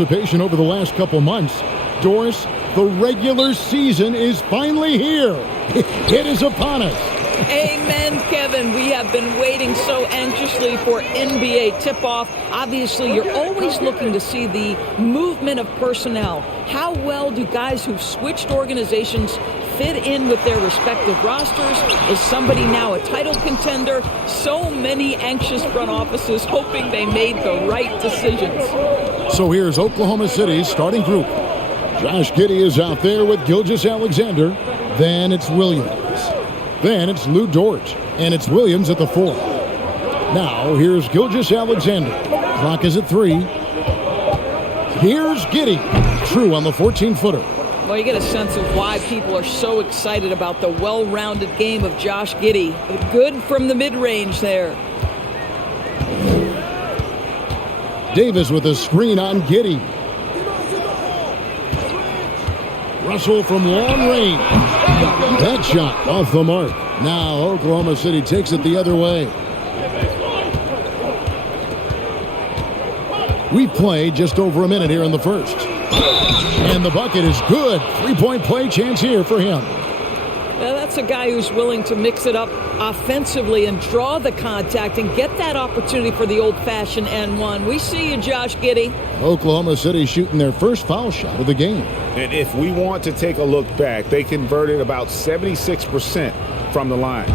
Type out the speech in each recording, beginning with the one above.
anticipation over the last couple months. Doris, the regular season is finally here. It is upon us. Amen, Kevin. We have been waiting so anxiously for NBA tip-off. Obviously, you're always looking to see the movement of personnel. How well do guys who've switched organizations fit in with their respective rosters? Is somebody now a title contender? So many anxious front offices hoping they made the right decisions. So here's Oklahoma City's starting group. Josh Giddey is out there with Gilgeous-Alexander. Then it's Williams. Then it's Lou Dort. And it's Williams at the 4. Now here's Gilgeous-Alexander. Clock is at 3. Here's Giddey. True on the 14-footer. Well, you get a sense of why people are so excited about the well-rounded game of Josh Giddey. Good from the mid-range there. Davis with a screen on Giddey. Russell from long range. That shot off the mark. Now Oklahoma City takes it the other way. We've played just over a minute here in the first. And the bucket is good. 3-point play chance here for him. Now that's a guy who's willing to mix it up offensively and draw the contact and get that opportunity for the old-fashioned N1. We see you, Josh Giddey. Oklahoma City shooting their first foul shot of the game. And if we want to take a look back, they converted about 76% from the line.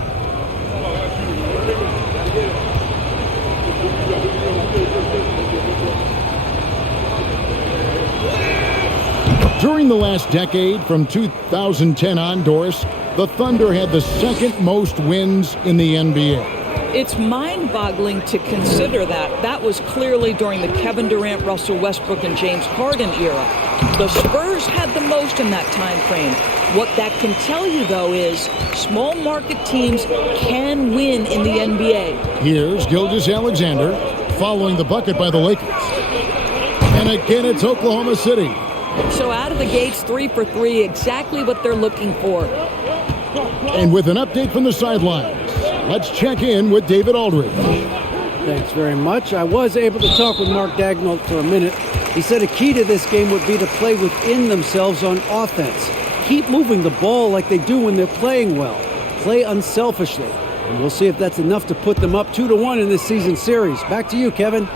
During the last decade, from 2010 on, Doris, the Thunder had the second most wins in the NBA. It's mind-boggling to consider that. That was clearly during the Kevin Durant, Russell Westbrook, and James Harden era. The Spurs had the most in that time frame. What that can tell you, though, is small market teams can win in the NBA. Here's Gilgeous-Alexander following the bucket by the Lakers. And again, it's Oklahoma City. So out of the gates, 3 for 3, exactly what they're looking for. And with an update from the sidelines, let's check in with David Aldridge. Thanks very much. I was able to talk with Mark Dagnall for a minute. He said a key to this game would be to play within themselves on offense. Keep moving the ball like they do when they're playing well. Play unselfishly. And we'll see if that's enough to put them up 2-1 in this season series. Back to you, Kevin.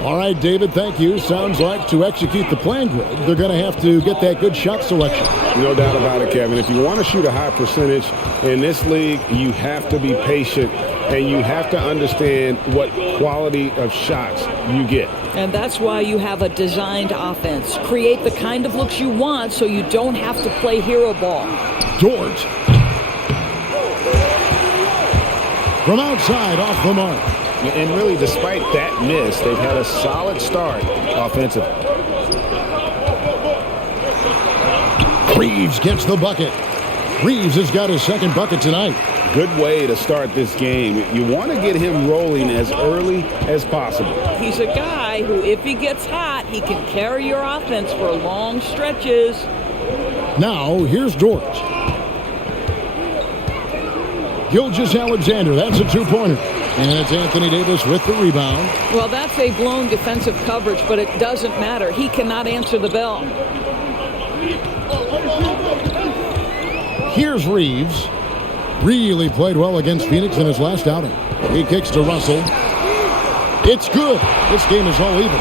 All right, David, thank you. Sounds like to execute the plan, Greg, they're going to have to get that good shot selection. No doubt about it, Kevin. If you want to shoot a high percentage in this league, you have to be patient and you have to understand what quality of shots you get. And that's why you have a designed offense. Create the kind of looks you want so you don't have to play hero ball. Dort. From outside, off the mark. And really, despite that miss, they've had a solid start offensively. Reeves gets the bucket. Reeves has got his second bucket tonight. Good way to start this game. You want to get him rolling as early as possible. He's a guy who, if he gets hot, he can carry your offense for long stretches. Now, here's Dort. Gilgeous-Alexander, that's a two-pointer. And it's Anthony Davis with the rebound. Well, that's a blown defensive coverage, but it doesn't matter. He cannot answer the bell. Here's Reeves. Really played well against Phoenix in his last outing. He kicks to Russell. It's good. This game is all even.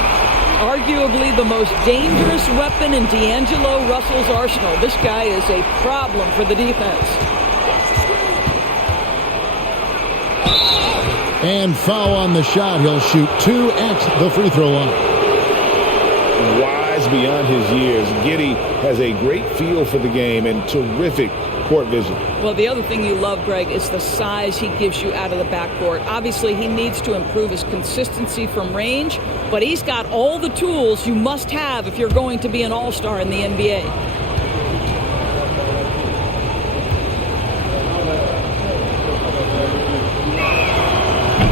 Arguably the most dangerous weapon in D'Angelo Russell's arsenal. This guy is a problem for the defense. And foul on the shot. He'll shoot 2 at the free throw line. Wise beyond his years, Giddey has a great feel for the game and terrific court vision. Well, the other thing you love, Greg, is the size he gives you out of the backcourt. Obviously, he needs to improve his consistency from range, but he's got all the tools you must have if you're going to be an all-star in the NBA.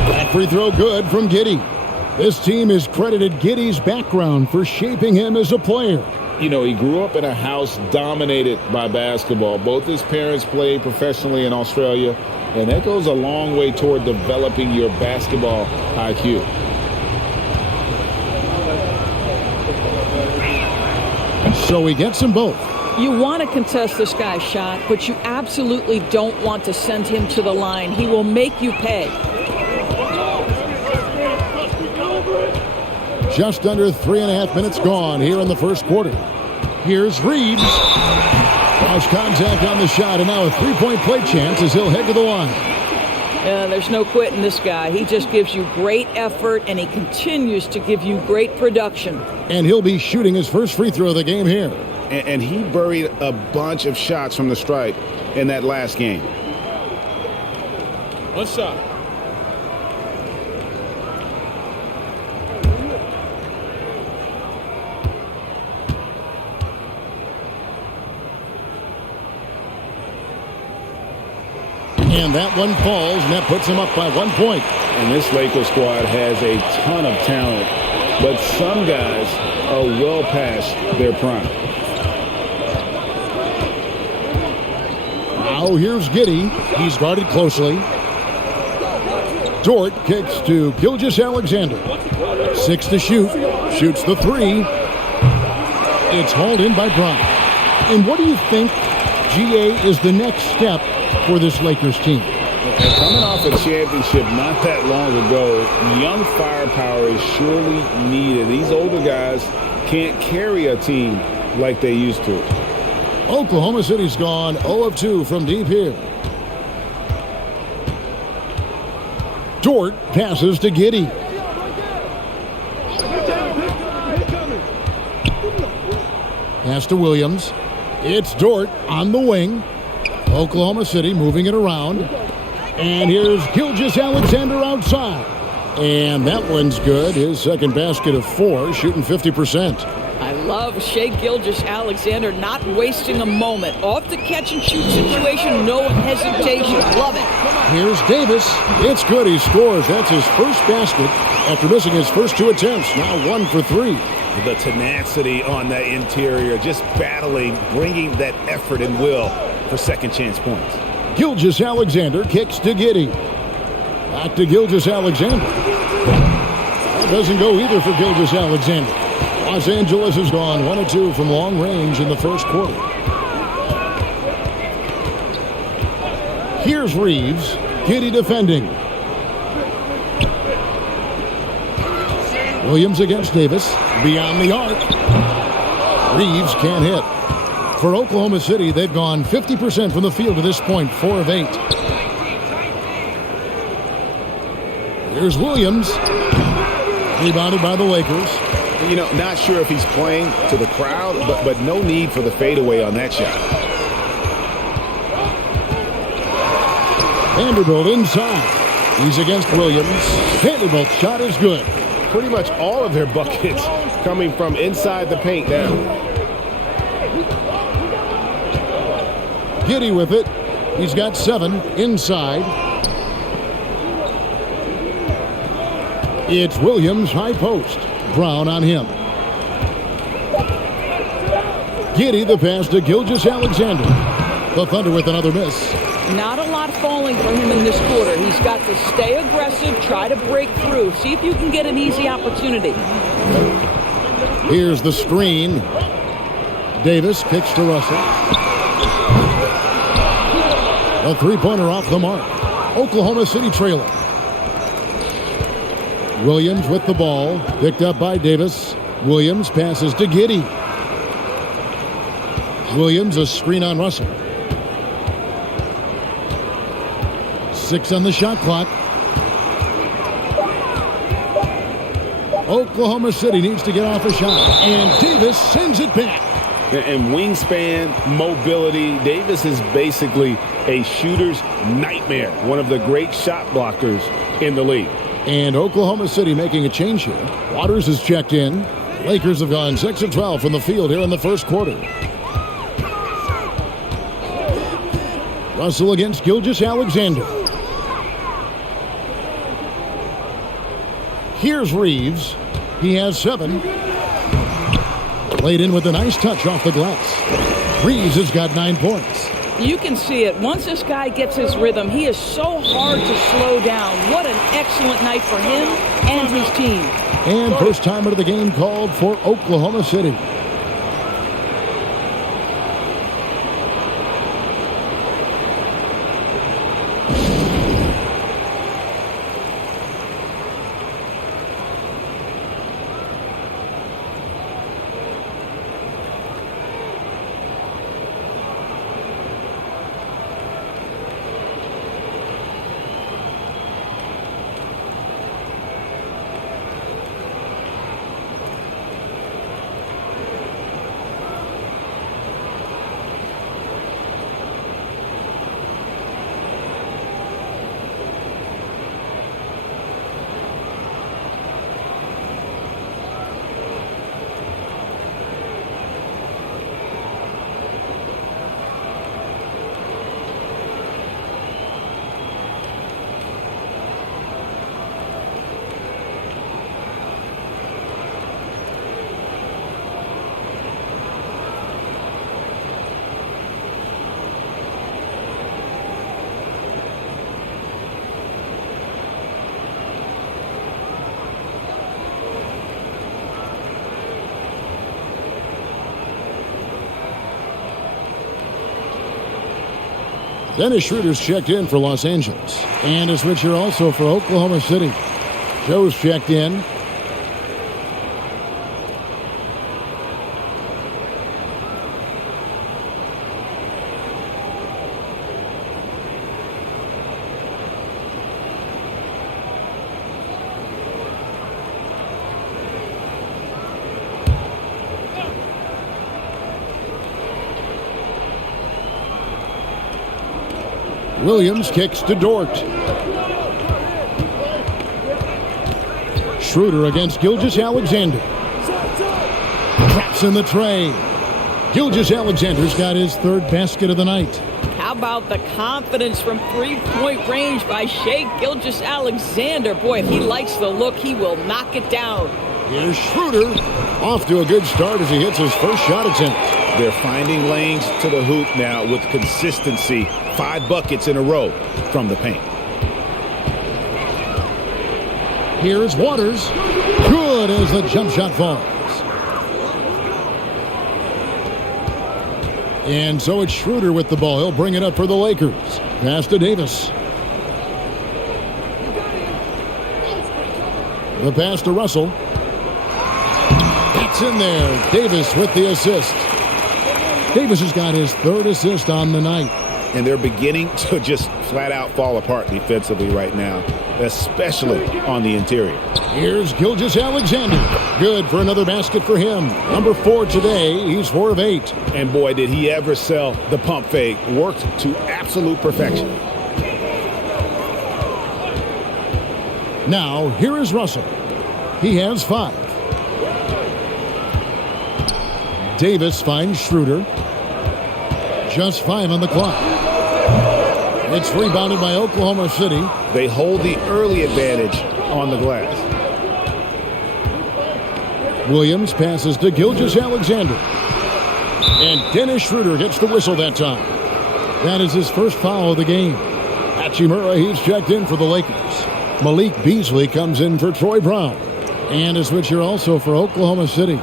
That free throw good from Giddey. This team has credited Giddey's background for shaping him as a player. You know, he grew up in a house dominated by basketball. Both his parents played professionally in Australia, and that goes a long way toward developing your basketball IQ. So he gets them both. You want to contest this guy's shot, but you absolutely don't want to send him to the line. He will make you pay. Just under 3.5 minutes gone here in the first quarter. Here's Reeves. Cross contact on the shot, and now a three-point play chance as he'll head to the line. There's no quitting this guy. He just gives you great effort, and he continues to give you great production. And he'll be shooting his first free throw of the game here. And he buried a bunch of shots from the stripe in that last game. One shot. And that one falls, and that puts him up by 1 point. And this Lakers squad has a ton of talent, but some guys are well past their prime. Now here's Giddey. He's guarded closely. Dort kicks to Gilgeous-Alexander. 6 to shoot. Shoots the three. It's hauled in by Bryant. And what do you think, GA, is the next step for this Lakers team? Coming off a championship not that long ago, young firepower is surely needed. These older guys can't carry a team like they used to. Oklahoma City's gone 0 of 2 from deep here. Dort passes to Giddey. Pass to Williams. It's Dort on the wing. Oklahoma City moving it around. And here's Gilgeous-Alexander outside. And that one's good. His second basket of 4, shooting 50%. I love Shai Gilgeous-Alexander not wasting a moment. Off the catch-and-shoot situation, no hesitation. Love it. Here's Davis. It's good. He scores. That's his first basket after missing his first 2 attempts. Now 1 for 3. The tenacity on that interior, just battling, bringing that effort and will for second chance points. Gilgeous-Alexander kicks to Giddey. Back to Gilgeous-Alexander. That doesn't go either for Gilgeous-Alexander. Los Angeles has gone 1 of 2 from long range in the first quarter. Here's Reeves. Giddey defending. Williams against Davis. Beyond the arc. Reeves can't hit. For Oklahoma City, they've gone 50% from the field to this point, 4 of 8. Here's Williams. Rebounded by the Lakers. You know, not sure if he's playing to the crowd, but no need for the fadeaway on that shot. Vanderbilt inside. He's against Williams. Vanderbilt's shot is good. Pretty much all of their buckets coming from inside the paint now. Giddey with it. He's got 7 inside. It's Williams, high post. Brown on him. Giddey, the pass to Gilgeous-Alexander. The Thunder with another miss. Not a lot falling for him in this quarter. He's got to stay aggressive, try to break through. See if you can get an easy opportunity. Here's the screen. Davis kicks to Russell. A three-pointer off the mark. Oklahoma City trailing. Williams with the ball. Picked up by Davis. Williams passes to Giddey. Williams, a screen on Russell. 6 on the shot clock. Oklahoma City needs to get off a shot. And Davis sends it back. And wingspan, mobility. Davis is basically a shooter's nightmare. One of the great shot blockers in the league. And Oklahoma City making a change here. Waters is checked in. Lakers have gone 6 of 12 from the field here in the first quarter. Russell against Gilgeous-Alexander. Here's Reeves. He has 7. Played in with a nice touch off the glass. Reeves has got 9 points. You can see it. Once this guy gets his rhythm, he is so hard to slow down. What an excellent night for him and his team. And first time out of the game called for Oklahoma City. Dennis Schroeder's checked in for Los Angeles. And a switcher also for Oklahoma City. Joe's checked in. Williams kicks to Dort. Schroeder against Gilgeous-Alexander. Traps in the tray. Gilgeous-Alexander's got his third basket of the night. How about the confidence from three-point range by Shai Gilgeous-Alexander? Boy, if he likes the look, he will knock it down. Here's Schroeder. Off to a good start as he hits his first shot attempt. They're finding lanes to the hoop now with consistency. 5 buckets in a row from the paint. Here's Waters. Good as the jump shot falls. And so it's Schroeder with the ball. He'll bring it up for the Lakers. Pass to Davis. The pass to Russell. That's in there. Davis with the assist. Davis has got his third assist on the night. And they're beginning to just flat out fall apart defensively right now, especially on the interior. Here's Gilgeous-Alexander. Good for another basket for him. Number 4 today. He's 4 of 8. And boy, did he ever sell the pump fake. Worked to absolute perfection. Now, here is Russell. He has 5. Davis finds Schroeder. Just 5 on the clock. It's rebounded by Oklahoma City. They hold the early advantage on the glass. Williams passes to Gilgeous-Alexander. And Dennis Schroeder gets the whistle that time. That is his first foul of the game. Hachimura, he's checked in for the Lakers. Malik Beasley comes in for Troy Brown. And a switcher also for Oklahoma City.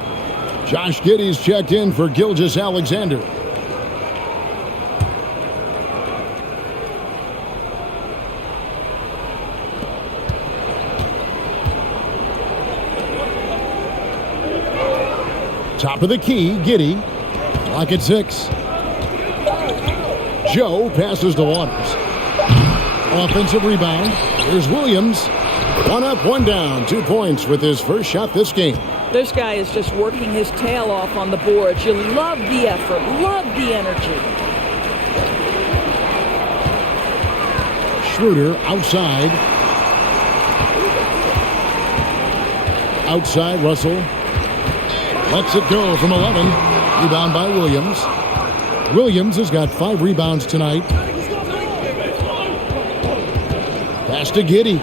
Josh Giddey's checked in for Gilgeous-Alexander. Top of the key, Giddey. Clock at 6. Joe passes to Waters. Offensive rebound. Here's Williams. 1 up, 1 down. 2 points with his first shot this game. This guy is just working his tail off on the boards. You love the effort, love the energy. Schroeder outside. Outside, Russell. Lets it go from 11. Rebound by Williams. Williams has got 5 rebounds tonight. Pass to Giddey.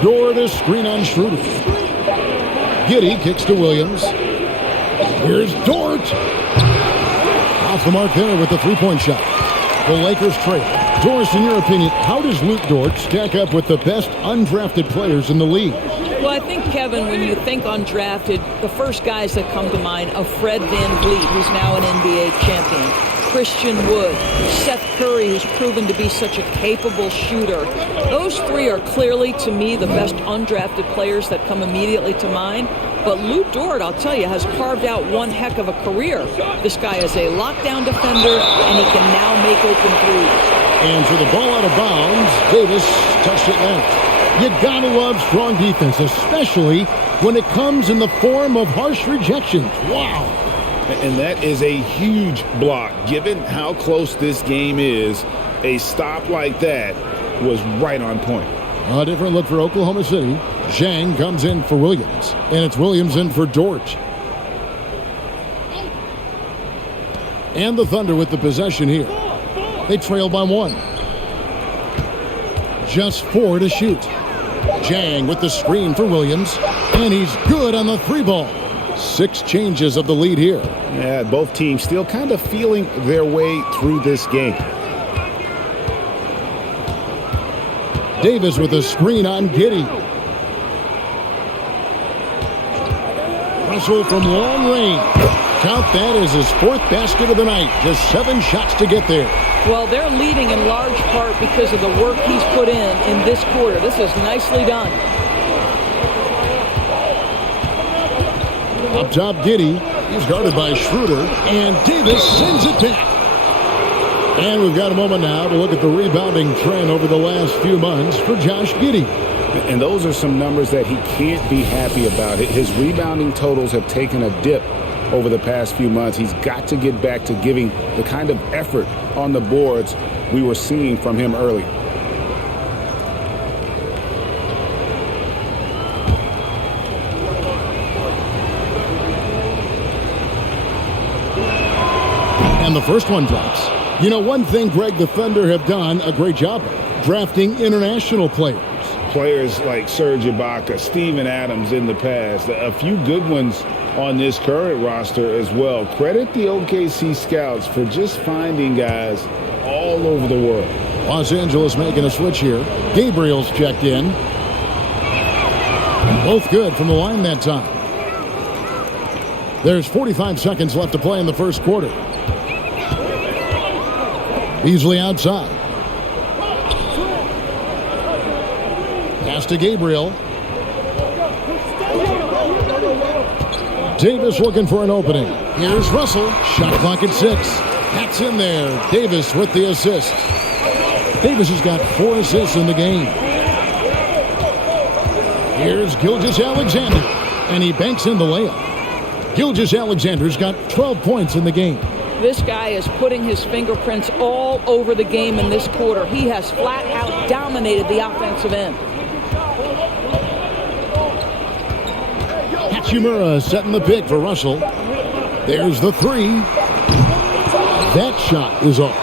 Dort to screen on Schroeder. Giddey kicks to Williams. Here's Dort. Off the mark there with the 3-point shot. The Lakers trail. Doris, in your opinion, how does Luke Dort stack up with the best undrafted players in the league? Well, I think, Kevin, when you think undrafted, the first guys that come to mind are Fred VanVleet, who's now an NBA champion, Christian Wood, Seth Curry, who's proven to be such a capable shooter. Those 3 are clearly, to me, the best undrafted players that come immediately to mind. But Luke Dort, I'll tell you, has carved out one heck of a career. This guy is a lockdown defender, and he can now make open threes. And for the ball out of bounds, Davis touched it left. You gotta love strong defense, especially when it comes in the form of harsh rejections. Wow. And that is a huge block. Given how close this game is, a stop like that was right on point. A different look for Oklahoma City. Zhang comes in for Williams, and it's Williams in for Dort. And the Thunder with the possession here. They trail by 1. Just 4 to shoot. Zhang with the screen for Williams, and he's good on the 3-ball. 6 changes of the lead here. Yeah, both teams still kind of feeling their way through this game. Davis with a screen on Giddey. Russell from long range. Count that as his 4th basket of the night. Just 7 shots to get there. Well, they're leading in large part because of the work he's put in this quarter. This is nicely done. Up top, Giddey. He's guarded by Schroeder. And Davis sends it back. And we've got a moment now to look at the rebounding trend over the last few months for Josh Giddey. And those are some numbers that he can't be happy about. His rebounding totals have taken a dip over the past few months. He's got to get back to giving the kind of effort on the boards we were seeing from him earlier. And the first one drops. You know, one thing, Greg, the Thunder have done a great job of drafting international players. Players like Serge Ibaka, Steven Adams in the past, a few good ones on this current roster as well. Credit the OKC scouts for just finding guys all over the world. Los Angeles making a switch here. Gabriel's checked in. Both good from the line that time. There's 45 seconds left to play in the first quarter. Beasley outside. Pass to Gabriel. Davis looking for an opening. Here's Russell. Shot clock at 6. That's in there. Davis with the assist. Davis has got 4 assists in the game. Here's Gilgeous-Alexander. And he banks in the layup. Gilgeous-Alexander's got 12 points in the game. This guy is putting his fingerprints all over the game in this quarter. He has flat out dominated the offensive end. Hachimura setting the pick for Russell. There's the 3. That shot is off.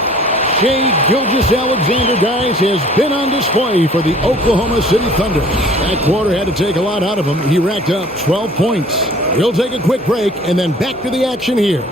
Shai Gilgeous-Alexander, guys, has been on display for the Oklahoma City Thunder. That quarter had to take a lot out of him. He racked up 12 points. We'll take a quick break and then back to the action here.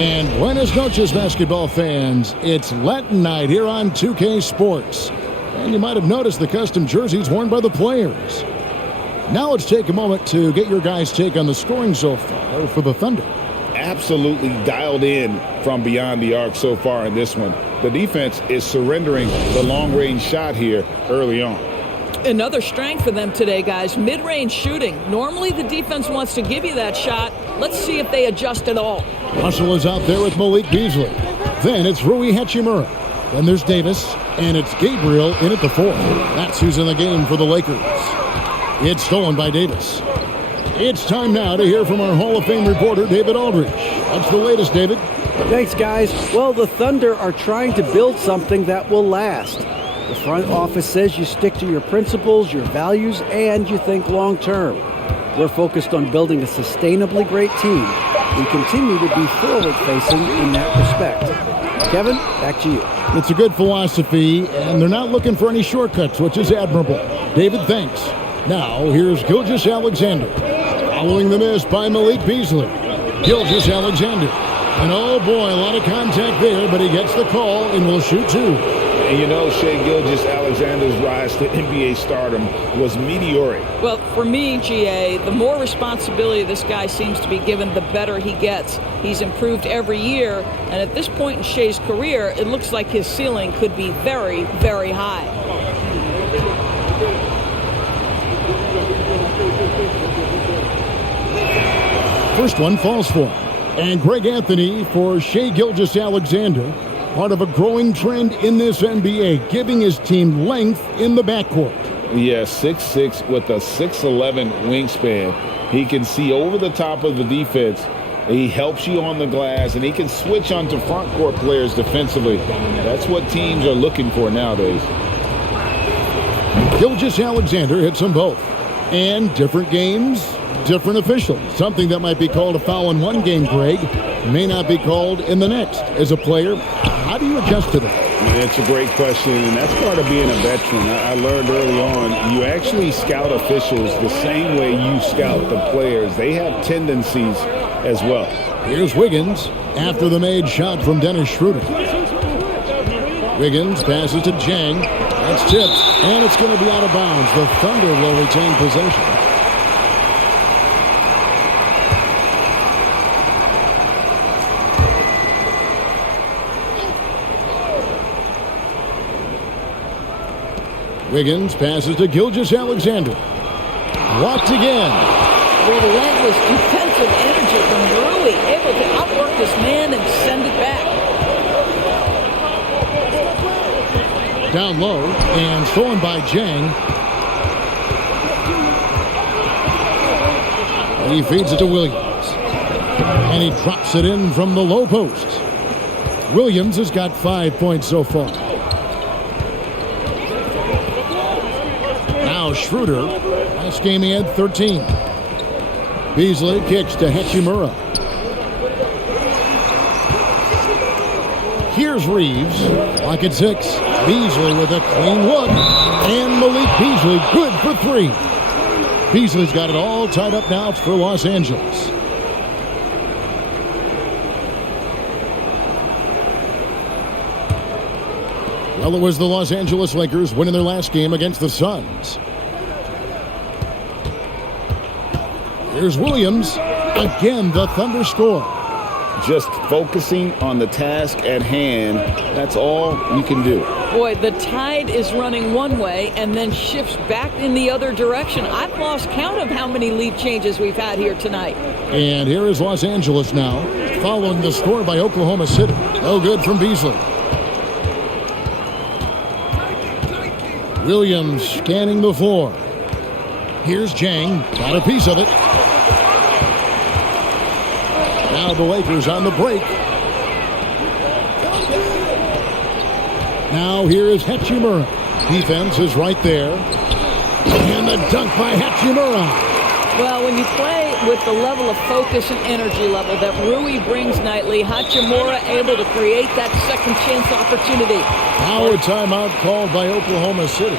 And buenas noches, basketball fans. It's Latin night here on 2K Sports. And you might have noticed the custom jerseys worn by the players. Now let's take a moment to get your guys' take on the scoring so far for the Thunder. Absolutely dialed in from beyond the arc so far in this one. The defense is surrendering the long-range shot here early on. Another strength for them today, guys. Mid-range shooting. Normally the defense wants to give you that shot. Let's see if they adjust at all. Russell is out there with Malik Beasley. Then it's Rui Hachimura. Then there's Davis. And it's Gabriel in at the 4. That's who's in the game for the Lakers. It's stolen by Davis. It's time now to hear from our Hall of Fame reporter, David Aldridge. What's the latest, David? Thanks, guys. Well, the Thunder are trying to build something that will last. The front office says you stick to your principles, your values, and you think long-term. We're focused on building a sustainably great team. We continue to be forward-facing in that respect. Kevin, back to you. It's a good philosophy, and they're not looking for any shortcuts, which is admirable. David, thanks. Now, here's Gilgeous-Alexander. Following the miss by Malik Beasley. Gilgeous-Alexander. And oh boy, a lot of contact there, but he gets the call and will shoot 2. And you know, Shai Gilgeous-Alexander's rise to NBA stardom was meteoric. Well, for me, GA, the more responsibility this guy seems to be given, the better he gets. He's improved every year, and at this point in Shai's career, it looks like his ceiling could be very, very high. First one falls for him. And Greg Anthony for Shai Gilgeous-Alexander. Part of a growing trend in this NBA, giving his team length in the backcourt. Yeah, 6'6" with a 6'11" wingspan. He can see over the top of the defense. He helps you on the glass, and he can switch onto front court players defensively. That's what teams are looking for nowadays. Gilgeous-Alexander hits them both. And different games, different officials. Something that might be called a foul in one game, Greg, may not be called in the next. As a player, how do you adjust to that? It's a great question, and that's part of being a veteran. I learned early on, you actually scout officials the same way you scout the players. They have tendencies as well. Here's Wiggins after the made shot from Dennis Schroeder. Wiggins passes to Jang. That's tipped, and it's going to be out of bounds. The Thunder will retain possession. Wiggins passes to Gilgeous-Alexander. Blocked again. Relentless defensive energy from Rui, able to outwork this man and send it back. Down low and stolen by Jang. He feeds it to Williams. And he drops it in from the low post. Williams has got 5 points so far. Now Schroeder. Last game he had 13. Beasley kicks to Hachimura. Here's Reeves. Lock at 6. Beasley with a clean look. And Malik Beasley good for 3. Beasley's got it all tied up now for Los Angeles. Well, it was the Los Angeles Lakers winning their last game against the Suns. Here's Williams. Again, the Thunder score. Just focusing on the task at hand, that's all you can do. Boy, the tide is running one way and then shifts back in the other direction. I've lost count of how many lead changes we've had here tonight. And here is Los Angeles now, following the score by Oklahoma City. No good from Beasley. Williams scanning the floor. Here's Jang. Got a piece of it. Now the Lakers on the break. Now here is Hachimura. Defense is right there. And the dunk by Hachimura. Well, when you play with the level of focus and energy level that Rui brings nightly, Hachimura able to create that second chance opportunity. Now a timeout called by Oklahoma City.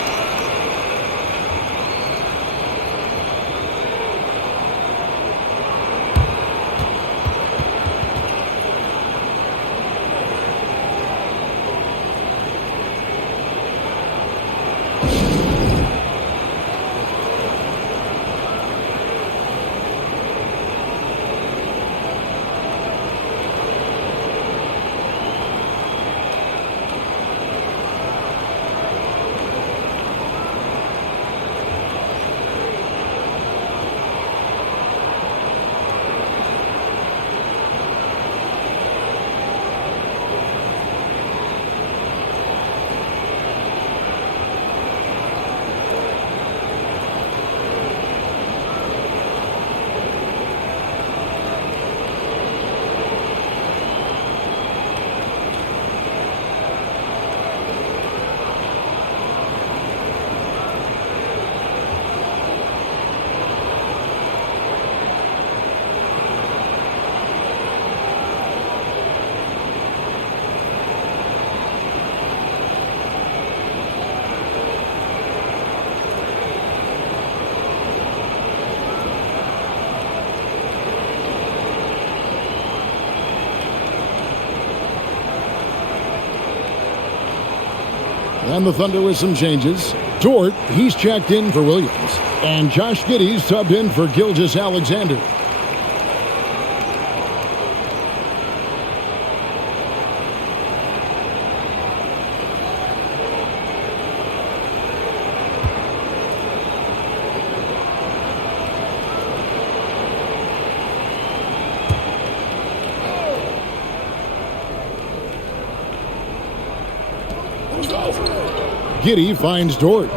And the Thunder with some changes. Dort, he's checked in for Williams. And Josh Giddey's subbed in for Gilgeous-Alexander. Giddey finds Dort.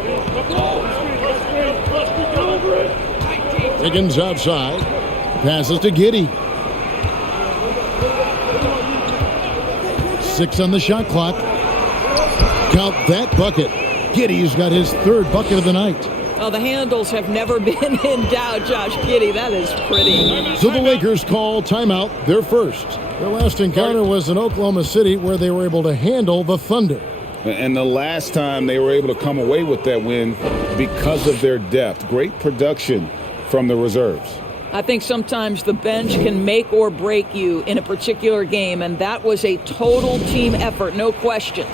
Wiggins outside. Passes to Giddey. 6 on the shot clock. Count that bucket. Giddey's got his 3rd bucket of the night. Oh, the handles have never been in doubt, Josh Giddey. That is pretty. So the Lakers call timeout, their first. Their last encounter was in Oklahoma City, where they were able to handle the Thunder. And the last time they were able to come away with that win because of their depth. Great production from the reserves. I think sometimes the bench can make or break you in a particular game, and that was a total team effort, no question.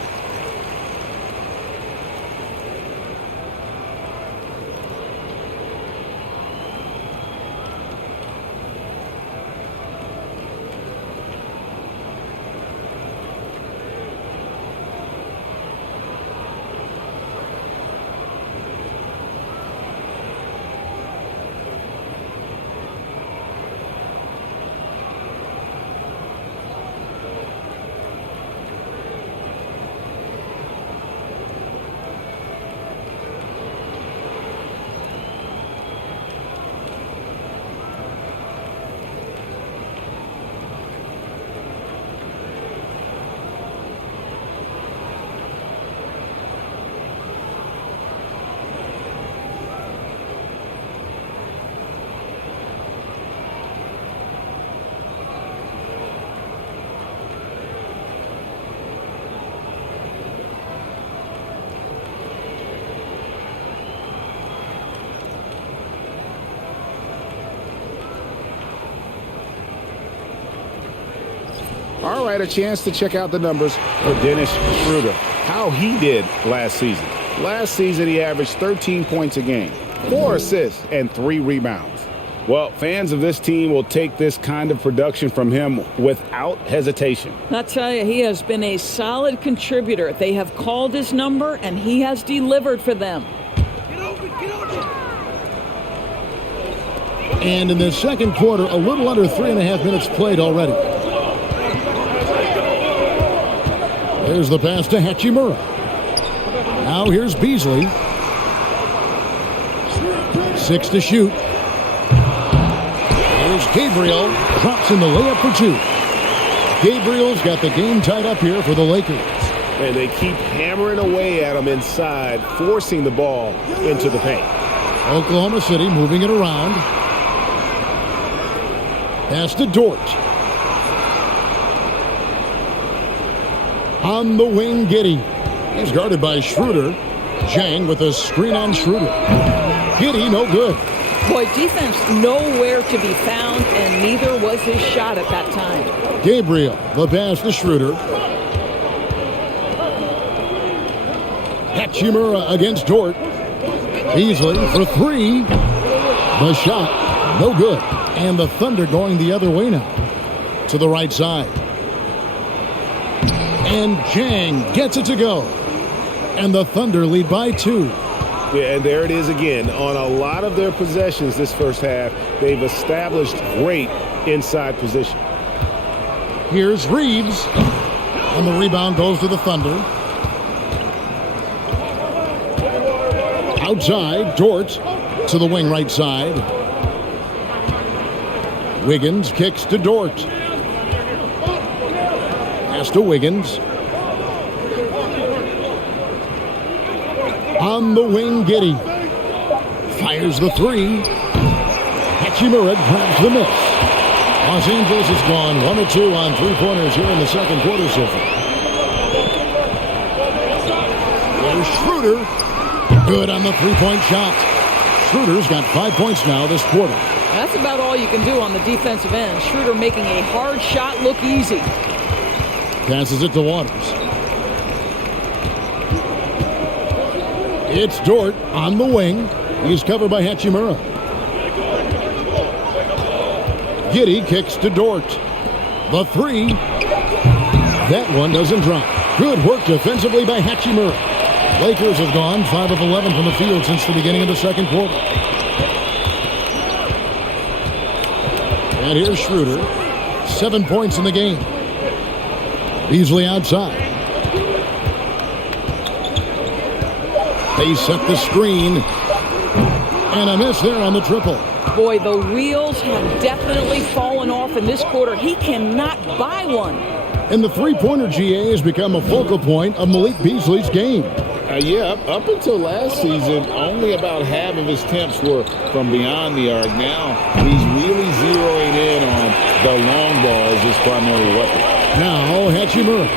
All right, a chance to check out the numbers for Dennis Schroeder. How he did last season. Last season, he averaged 13 points a game, 4 assists, and 3 rebounds. Well, fans of this team will take this kind of production from him without hesitation. I'll tell you, he has been a solid contributor. They have called his number, and he has delivered for them. And in the second quarter, a little under 3.5 minutes played already. There's the pass to Hachimura. Now here's Beasley. 6 to shoot. There's Gabriel. Drops in the layup for 2. Gabriel's got the game tied up here for the Lakers. And they keep hammering away at him inside, forcing the ball into the paint. Oklahoma City moving it around. Pass to Dort. On the wing, Giddey. He's guarded by Schroeder. Jang with a screen on Schroeder. Giddey, no good. Boy, defense nowhere to be found, and neither was his shot at that time. Gabriel, the pass to Schroeder. Hachimura against Dort. Beasley for 3. The shot, no good. And the Thunder going the other way now. To the right side. And Jang gets it to go. And the Thunder lead by 2. Yeah, and there it is again. On a lot of their possessions this first half, they've established great inside position. Here's Reeves. And the rebound goes to the Thunder. Outside, Dort to the wing right side. Wiggins kicks to Dort. Pass to Wiggins. On the wing, Giddey. Fires the 3. Hachimura grabs the miss. Los Angeles has gone 1 of 2 on 3-pointers here in the second quarter so far. There's Schroeder. Good on the 3-point shot. Schroeder's got 5 points now this quarter. That's about all you can do on the defensive end. Schroeder making a hard shot look easy. Passes it to Waters. It's Dort on the wing. He's covered by Hachimura. Giddey kicks to Dort. The 3. That one doesn't drop. Good work defensively by Hachimura. Lakers have gone 5 of 11 from the field since the beginning of the second quarter. And here's Schroeder. 7 points in the game. Beasley outside. They set the screen. And a miss there on the triple. Boy, the wheels have definitely fallen off in this quarter. He cannot buy one. And the three-pointer, GA, has become a focal point of Malik Beasley's game. Yeah, up until last season, only about half of his attempts were from beyond the arc. Now he's really zeroing in on the long ball as his primary weapon. Now Hachimura.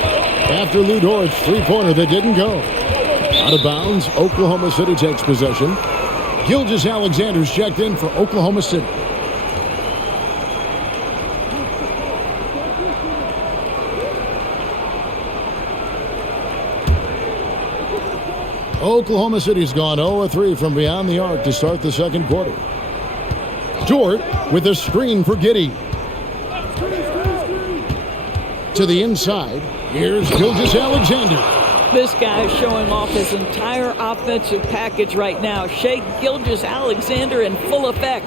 After Lou Dort's three-pointer that didn't go. Out of bounds, Oklahoma City takes possession. Gilgeous-Alexander's checked in for Oklahoma City. Oklahoma City's gone 0-3 from beyond the arc to start the second quarter. Dort with a screen for Giddey. To the inside, here's Gilgeous-Alexander. This guy is showing off his entire offensive package right now. Shai Gilgeous-Alexander in full effect.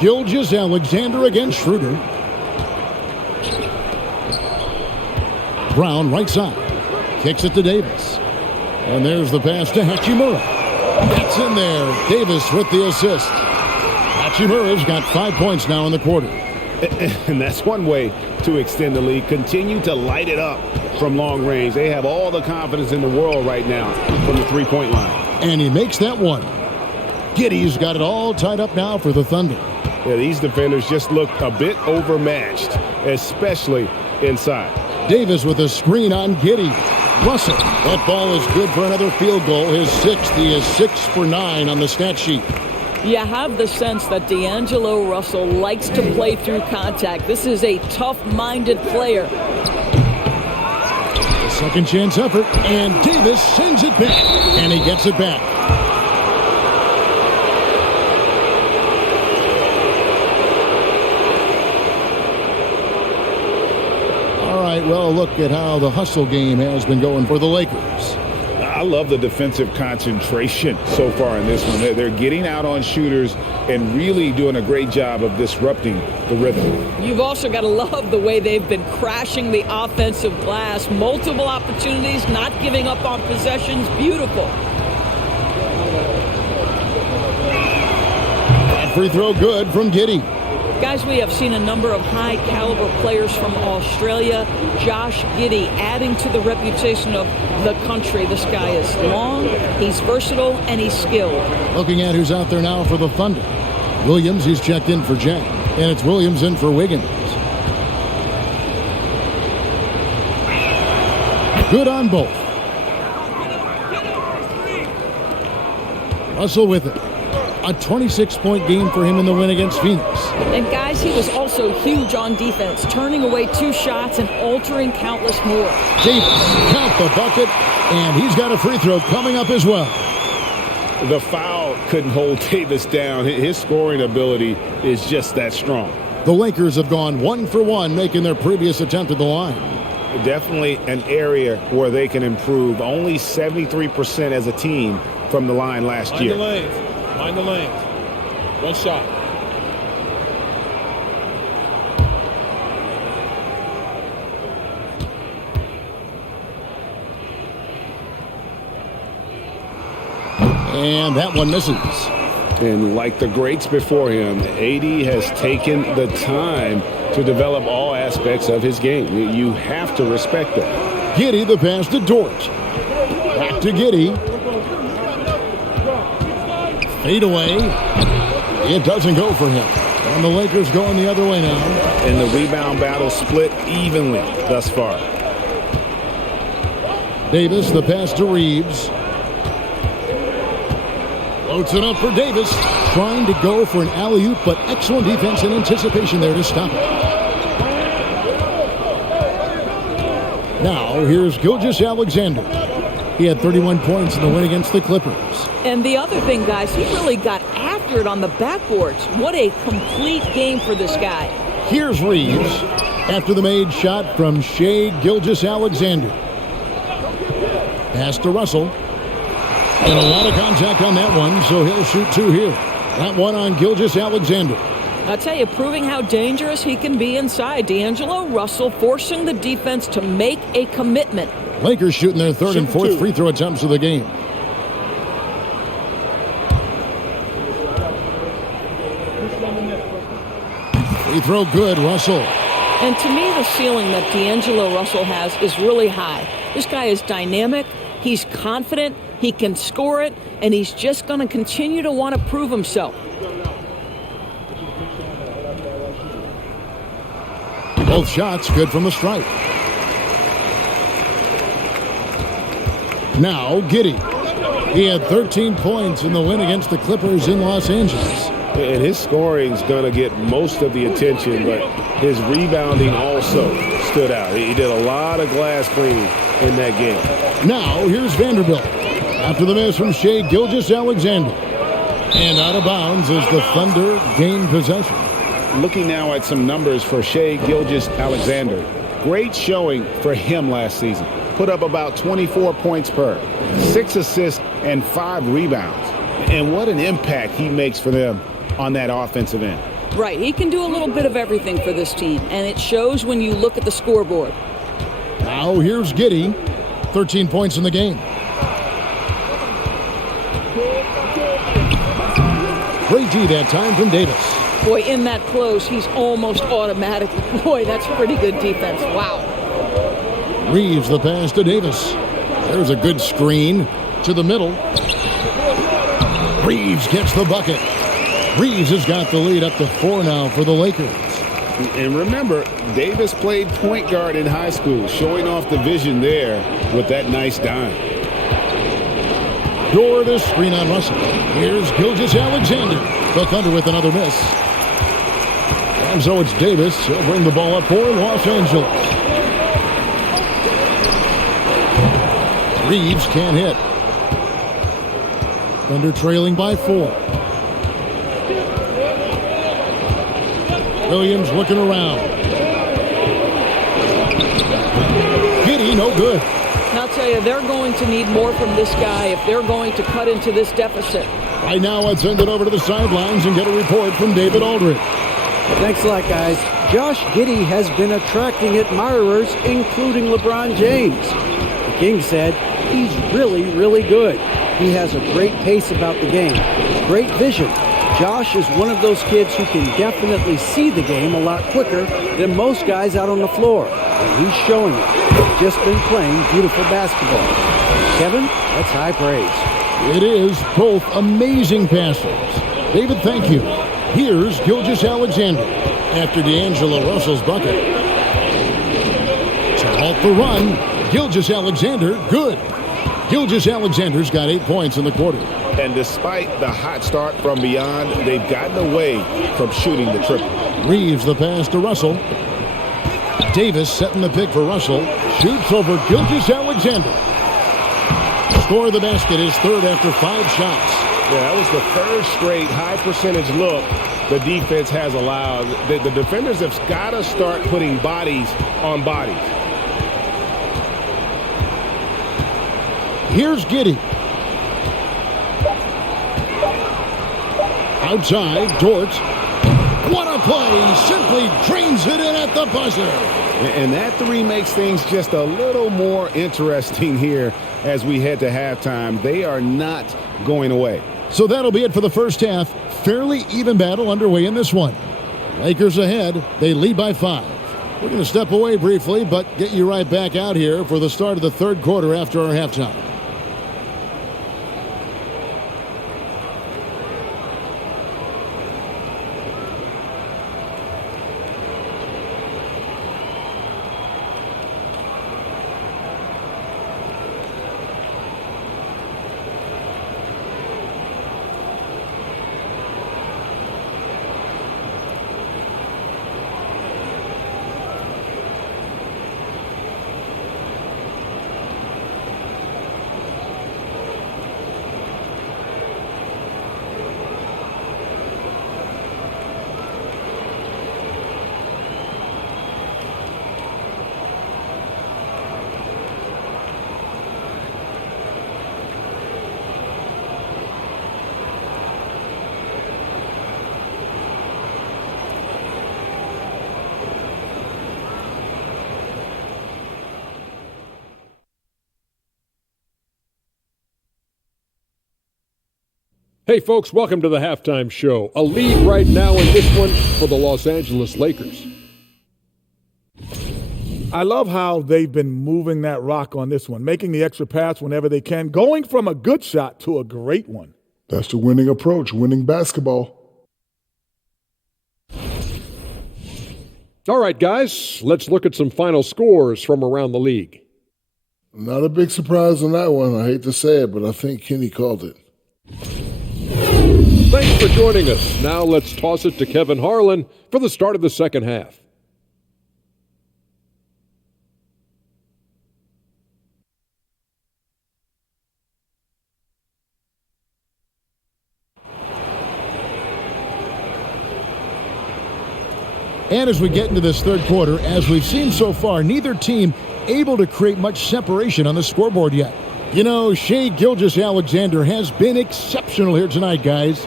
Gilgeous-Alexander against Schroeder. Brown right side. Kicks it to Davis. And there's the pass to Hachimura. That's in there. Davis with the assist. Hachimura's got 5 points now in the quarter. And that's one way to extend the lead. Continue to light it up from long range. They have all the confidence in the world right now from the three-point line. And he makes that one. Giddey's got it all tied up now for the Thunder. Yeah, these defenders just look a bit overmatched, especially inside. Davis with a screen on Giddey. Russell, that ball is good for another field goal. His sixth. He is 6 for 9 on the stat sheet. You have the sense that D'Angelo Russell likes to play through contact. This is a tough-minded player. A second chance effort, and Davis sends it back, and he gets it back. All right, well, look at how the hustle game has been going for the Lakers. I love the defensive concentration so far in this one. They're getting out on shooters and really doing a great job of disrupting the rhythm. You've also got to love the way they've been crashing the offensive glass. Multiple opportunities, not giving up on possessions. Beautiful. That free throw good from Giddey. Guys, we have seen a number of high-caliber players from Australia. Josh Giddey adding to the reputation of the country. This guy is long, he's versatile, and he's skilled. Looking at who's out there now for the Thunder. Williams, he's checked in for Jack. And it's Williams in for Wiggins. Good on both. Russell with it. A 26-point game for him in the win against Phoenix. And guys, he was also huge on defense, turning away 2 shots and altering countless more. Davis, count the bucket, and he's got a free throw coming up as well. The foul couldn't hold Davis down. His scoring ability is just that strong. The Lakers have gone 1 for 1, making their previous attempt at the line. Definitely an area where they can improve. Only 73% as a team from the line last year. Mind the lanes. One shot. And that one misses. And like the greats before him, AD has taken the time to develop all aspects of his game. You have to respect that. Giddey, the pass to Dort. Back to Giddey. Fade away. It doesn't go for him. And the Lakers going the other way now. And the rebound battle split evenly thus far. Davis, the pass to Reeves. Floats it up for Davis. Trying to go for an alley-oop, but excellent defense and anticipation there to stop it. Now, here's Gilgeous-Alexander. He had 31 points in the win against the Clippers. And the other thing, guys, he really got after it on the backboards. What a complete game for this guy. Here's Reeves after the made shot from Shai Gilgeous-Alexander. Pass to Russell. And a lot of contact on that one, so he'll shoot 2 here. That one on Gilgeous-Alexander. I'll tell you, proving how dangerous he can be inside. D'Angelo Russell forcing the defense to make a commitment. Lakers shooting their third and fourth free throw attempts of the game. Free throw good, Russell. And to me, the ceiling that D'Angelo Russell has is really high. This guy is dynamic, he's confident, he can score it, and he's just going to continue to want to prove himself. Both shots good from the stripe. Now Giddey. He had 13 points in the win against the Clippers in Los Angeles. And his scoring's going to get most of the attention, but his rebounding also stood out. He did a lot of glass cleaning in that game. Now here's Vanderbilt. After the miss from Shai Gilgeous-Alexander. And out of bounds as the Thunder gain possession. Looking now at some numbers for Shai Gilgeous-Alexander. Great showing for him last season. Put up about 24 points per, 6 assists, and 5 rebounds. And what an impact he makes for them on that offensive end. Right, he can do a little bit of everything for this team, and it shows when you look at the scoreboard. Now here's Giddey, 13 points in the game. Great D that time from Davis. Boy, in that close, he's almost automatic. Boy, that's pretty good defense. Wow. Reeves the pass to Davis. There's a good screen to the middle. Reeves gets the bucket. Reeves has got the lead up to 4 now for the Lakers. And remember, Davis played point guard in high school, showing off the vision there with that nice dime. Door to screen on Russell. Here's Gilgeous-Alexander. The Thunder with another miss. And so it's Davis. He'll bring the ball up for Los Angeles. Reeves can't hit. Thunder trailing by 4. Williams looking around. Giddey, no good. And I'll tell you, they're going to need more from this guy if they're going to cut into this deficit. Right now, let's send it over to the sidelines and get a report from David Aldridge. Thanks a lot, guys. Josh Giddey has been attracting admirers, including LeBron James. The King said he's really, really good. He has a great pace about the game, great vision. Josh is one of those kids who can definitely see the game a lot quicker than most guys out on the floor. And he's showing it. He's just been playing beautiful basketball. Kevin, that's high praise. It is both amazing passers. David, thank you. Here's Gilgeous-Alexander after D'Angelo Russell's bucket. To halt the run, Gilgeous-Alexander, good. Gilgeous-Alexander's got 8 points in the quarter. And despite the hot start from beyond, they've gotten away from shooting the triple. Reeves the pass to Russell. Davis setting the pick for Russell. Shoots over Gilgeous-Alexander. Score of the basket is third after 5 shots. Yeah, that was the third straight high percentage look the defense has allowed. The defenders have got to start putting bodies on bodies. Here's Giddey. Outside, Dort. What a play! Simply drains it in at the buzzer. And that 3 makes things just a little more interesting here as we head to halftime. They are not going away. So that'll be it for the first half. Fairly even battle underway in this one. Lakers ahead. They lead by 5. We're going to step away briefly, but get you right back out here for the start of the third quarter after our halftime. Hey, folks, welcome to the halftime show. A lead right now in this one for the Los Angeles Lakers. I love how they've been moving that rock on this one, making the extra pass whenever they can, going from a good shot to a great one. That's the winning approach, winning basketball. All right, guys, let's look at some final scores from around the league. Not a big surprise on that one. I hate to say it, but I think Kenny called it. Thanks for joining us. Now let's toss it to Kevin Harlan for the start of the second half. And as we get into this third quarter, as we've seen so far, neither team able to create much separation on the scoreboard yet. You know, Shai Gilgeous-Alexander has been exceptional here tonight, guys.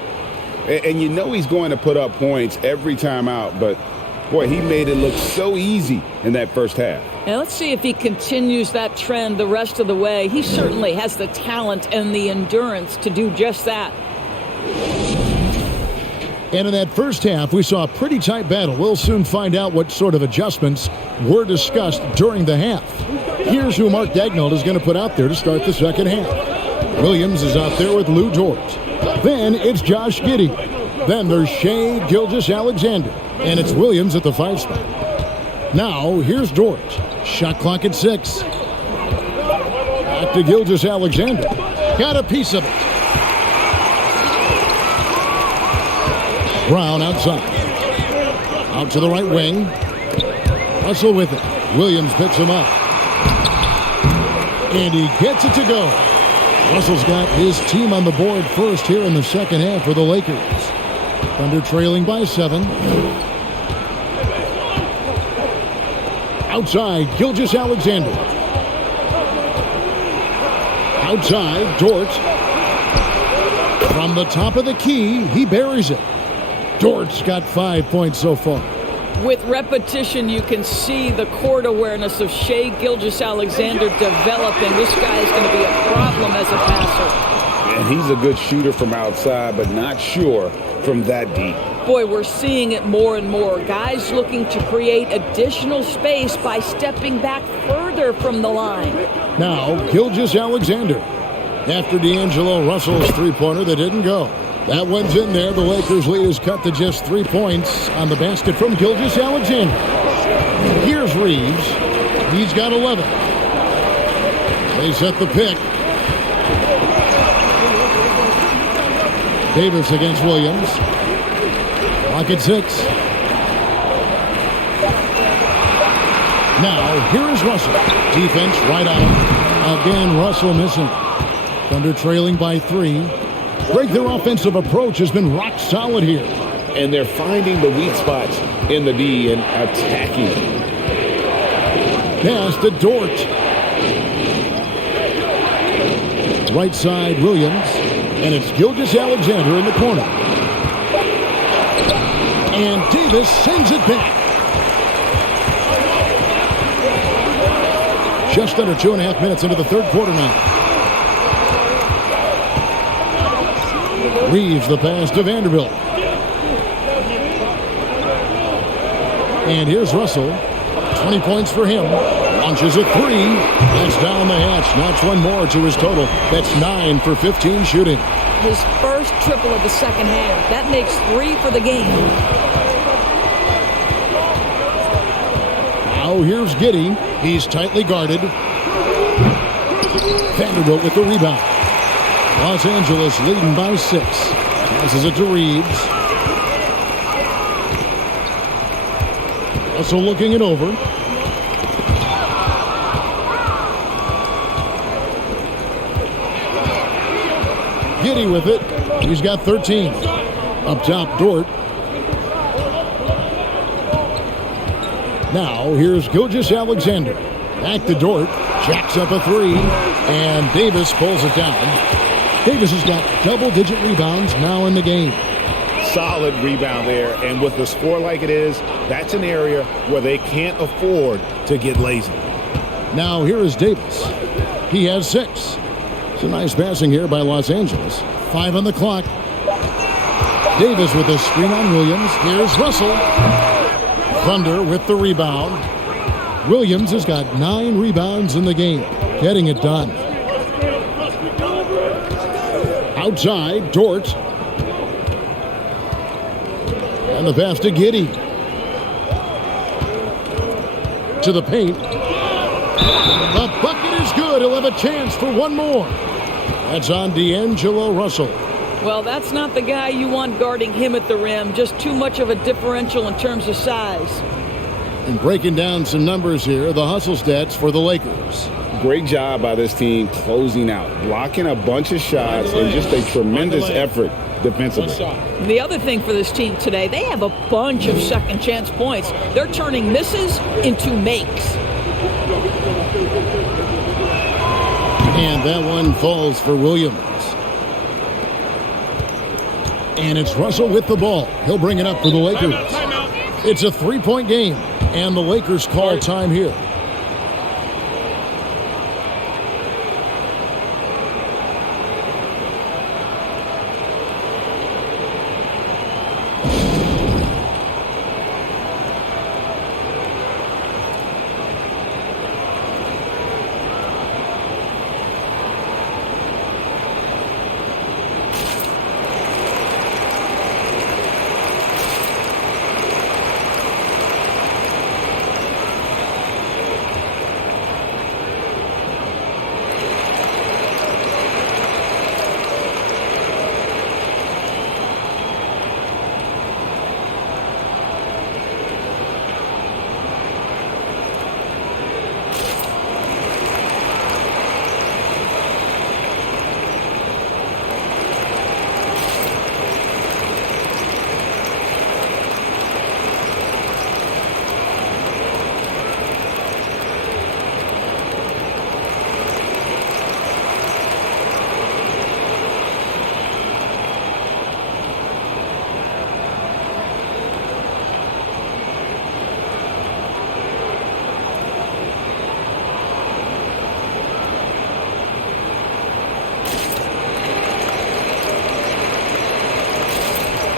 And you know he's going to put up points every time out, but boy, he made it look so easy in that first half. And let's see if he continues that trend the rest of the way. He certainly has the talent and the endurance to do just that. And in that first half, we saw a pretty tight battle. We'll soon find out what sort of adjustments were discussed during the half. Here's who Mark Daigneault is going to put out there to start the second half. Williams is out there with Lou Dort. Then it's Josh Giddey. Then there's Shai Gilgeous-Alexander. And it's Williams at the 5 spot. Now, here's Dort. Shot clock at 6. Back to Gilgeous-Alexander. Got a piece of it. Brown outside. Out to the right wing. Russell with it. Williams picks him up. And he gets it to go. Russell's got his team on the board first here in the second half for the Lakers. Thunder trailing by 7. Outside, Gilgeous-Alexander. Outside, Dort. From the top of the key, he buries it. Dort's got 5 points so far. With repetition, you can see the court awareness of Shai Gilgeous-Alexander developing. This guy is going to be a problem as a passer. And he's a good shooter from outside, but not sure from that deep. Boy, we're seeing it more and more. Guys looking to create additional space by stepping back further from the line. Now, Gilgeous-Alexander. After D'Angelo Russell's three-pointer that didn't go. That one's in there. The Lakers' lead is cut to just 3 points on the basket from Gilgeous-Alexander. Here's Reeves. He's got 11. They set the pick. Davis against Williams. Clock at 6. Now, here is Russell. Defense right on him. Again, Russell missing. Thunder trailing by 3. Greg, their offensive approach has been rock solid here. And they're finding the weak spots in the D and attacking. Pass to Dort. Right side, Williams. And it's Gilgeous-Alexander in the corner. And Davis sends it back. Just under 2.5 minutes into the third quarter now. Reeves the pass to Vanderbilt. And here's Russell. 20 points for him. Launches a 3. That's down the hatch. Knocks one more to his total. That's 9 for 15 shooting. His first triple of the second half. That makes 3 for the game. Now here's Giddey. He's tightly guarded. Vanderbilt with the rebound. Los Angeles leading by 6. Passes it to Reeves. Also looking it over. Giddey with it. He's got 13. Up top, Dort. Now here's Gilgeous-Alexander. Back to Dort. Jacks up a 3. And Davis pulls it down. Davis has got double-digit rebounds now in the game. Solid rebound there. And with the score like it is, that's an area where they can't afford to get lazy. Now here is Davis. He has 6. It's a nice passing here by Los Angeles. 5 on the clock. Davis with a screen on Williams. Here's Russell. Thunder with the rebound. Williams has got 9 rebounds in the game. Getting it done. Outside, Dort. And the pass to Giddey. to the paint. The bucket is good. He'll have a chance for one more. That's on D'Angelo Russell. Well, that's not the guy you want guarding him at the rim. Just too much of a differential in terms of size. And breaking down some numbers here, the hustle stats for the Lakers. Great job by this team closing out, blocking a bunch of shots, and just a tremendous effort defensively. The other thing for this team today, they have a bunch of second chance points. They're turning misses into makes. And that one falls for Williams. And it's Russell with the ball. He'll bring it up for the Lakers. It's a three-point game, and the Lakers call time here.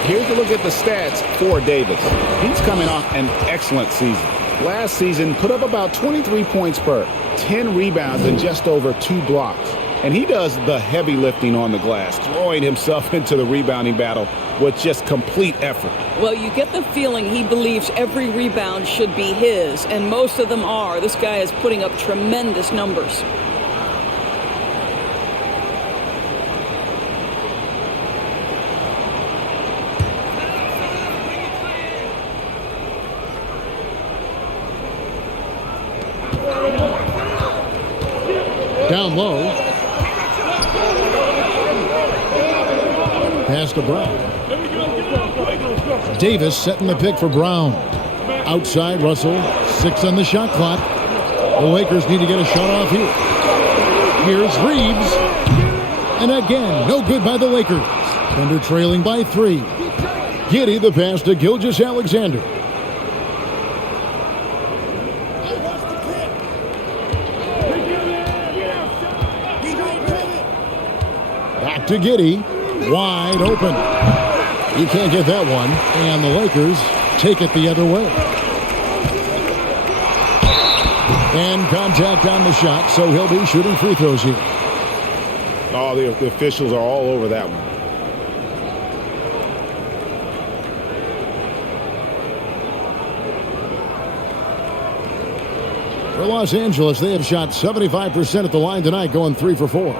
Here's a look at the stats for Davis. He's coming off an excellent season. Last season, put up about 23 points per, 10 rebounds, and just over 2 blocks. And he does the heavy lifting on the glass, throwing himself into the rebounding battle with just complete effort. Well, you get the feeling he believes every rebound should be his, and most of them are. This guy is putting up tremendous numbers. Down low. Pass to Brown. Davis setting the pick for Brown. Outside, Russell. 6 on the shot clock. The Lakers need to get a shot off here. Here's Reeves. And again, no good by the Lakers. Thunder trailing by 3. Giddey the pass to Gilgeous-Alexander. Back to Giddey. Wide open. He can't get that one. And the Lakers take it the other way. And contact on the shot, so he'll be shooting free throws here. Oh, the officials are all over that one. For Los Angeles, they have shot 75% at the line tonight, going 3 for 4.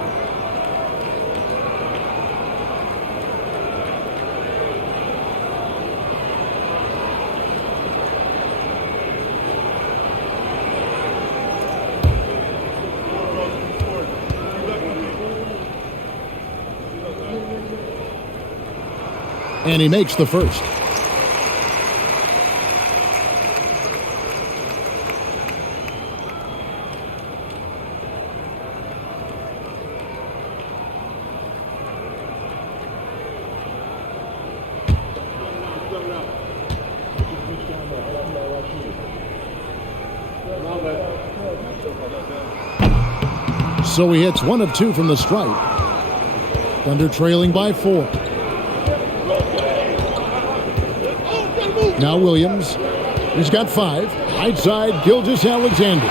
And he makes the first. So he hits 1 of 2 from the stripe. Thunder trailing by 4. Now Williams. He's got 5. Right side, Gilgeous-Alexander.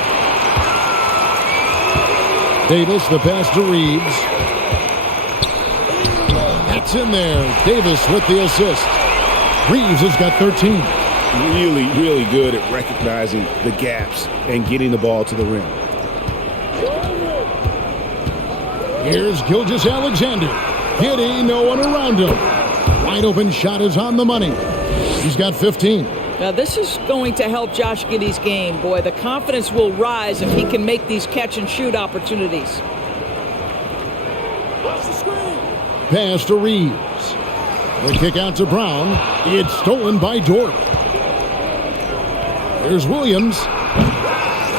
Davis, the pass to Reeves. That's in there. Davis with the assist. Reeves has got 13. really, really good at recognizing the gaps and getting the ball to the rim. Here's Gilgeous-Alexander. Giddey, no one around him. Wide open shot is on the money. He's got 15. Now, this is going to help Josh Giddey's game. Boy, the confidence will rise if he can make these catch-and-shoot opportunities. Pass to Reeves. The kick out to Brown. It's stolen by Dort. Here's Williams.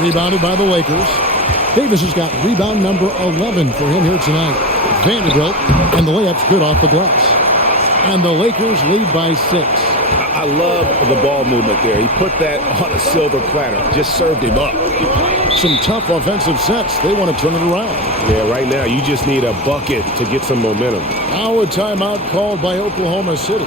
Rebounded by the Lakers. Davis has got rebound number 11 for him here tonight. Vanderbilt, and the layup's good off the glass. And the Lakers lead by 6. I love the ball movement there. He put that on a silver platter. Just served him up. Some tough offensive sets. They want to turn it around. Yeah, right now you just need a bucket to get some momentum. Now a timeout called by Oklahoma City.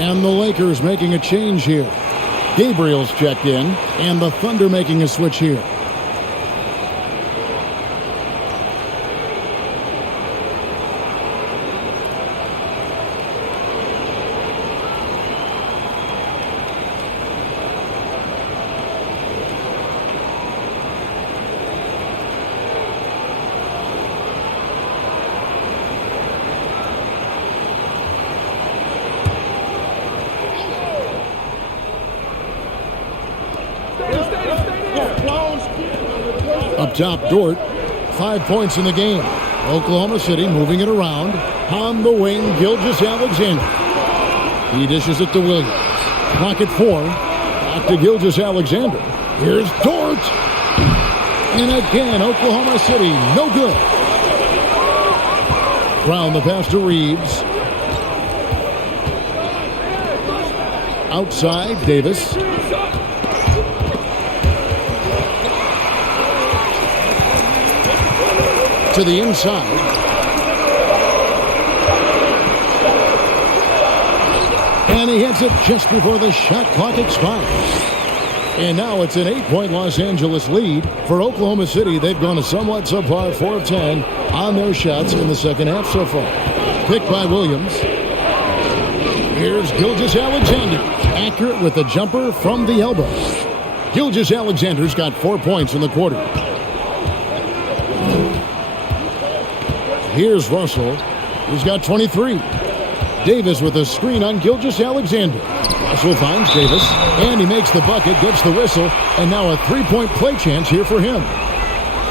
And the Lakers making a change here. Gabriel's checked in, and the Thunder making a switch here. Up top, Dort. 5 points in the game. Oklahoma City moving it around. On the wing, Gilgeous-Alexander. He dishes it to Williams. Clock at 4. Back to Gilgeous-Alexander. Here's Dort. And again, Oklahoma City, no good. Brown the pass to Reeves. Outside, Davis. To the inside. And he hits it just before the shot clock expires. And now it's an 8-point Los Angeles lead. For Oklahoma City, they've gone a somewhat subpar 4 of 10 on their shots in the second half so far. Picked by Williams. Here's Gilgeous-Alexander. Accurate with the jumper from the elbow. Gilgeous-Alexander's got 4 points in the quarter. Here's Russell. He's got 23. Davis with a screen on Gilgeous-Alexander. Russell finds Davis, and he makes the bucket, gets the whistle, and now a 3-point play chance here for him.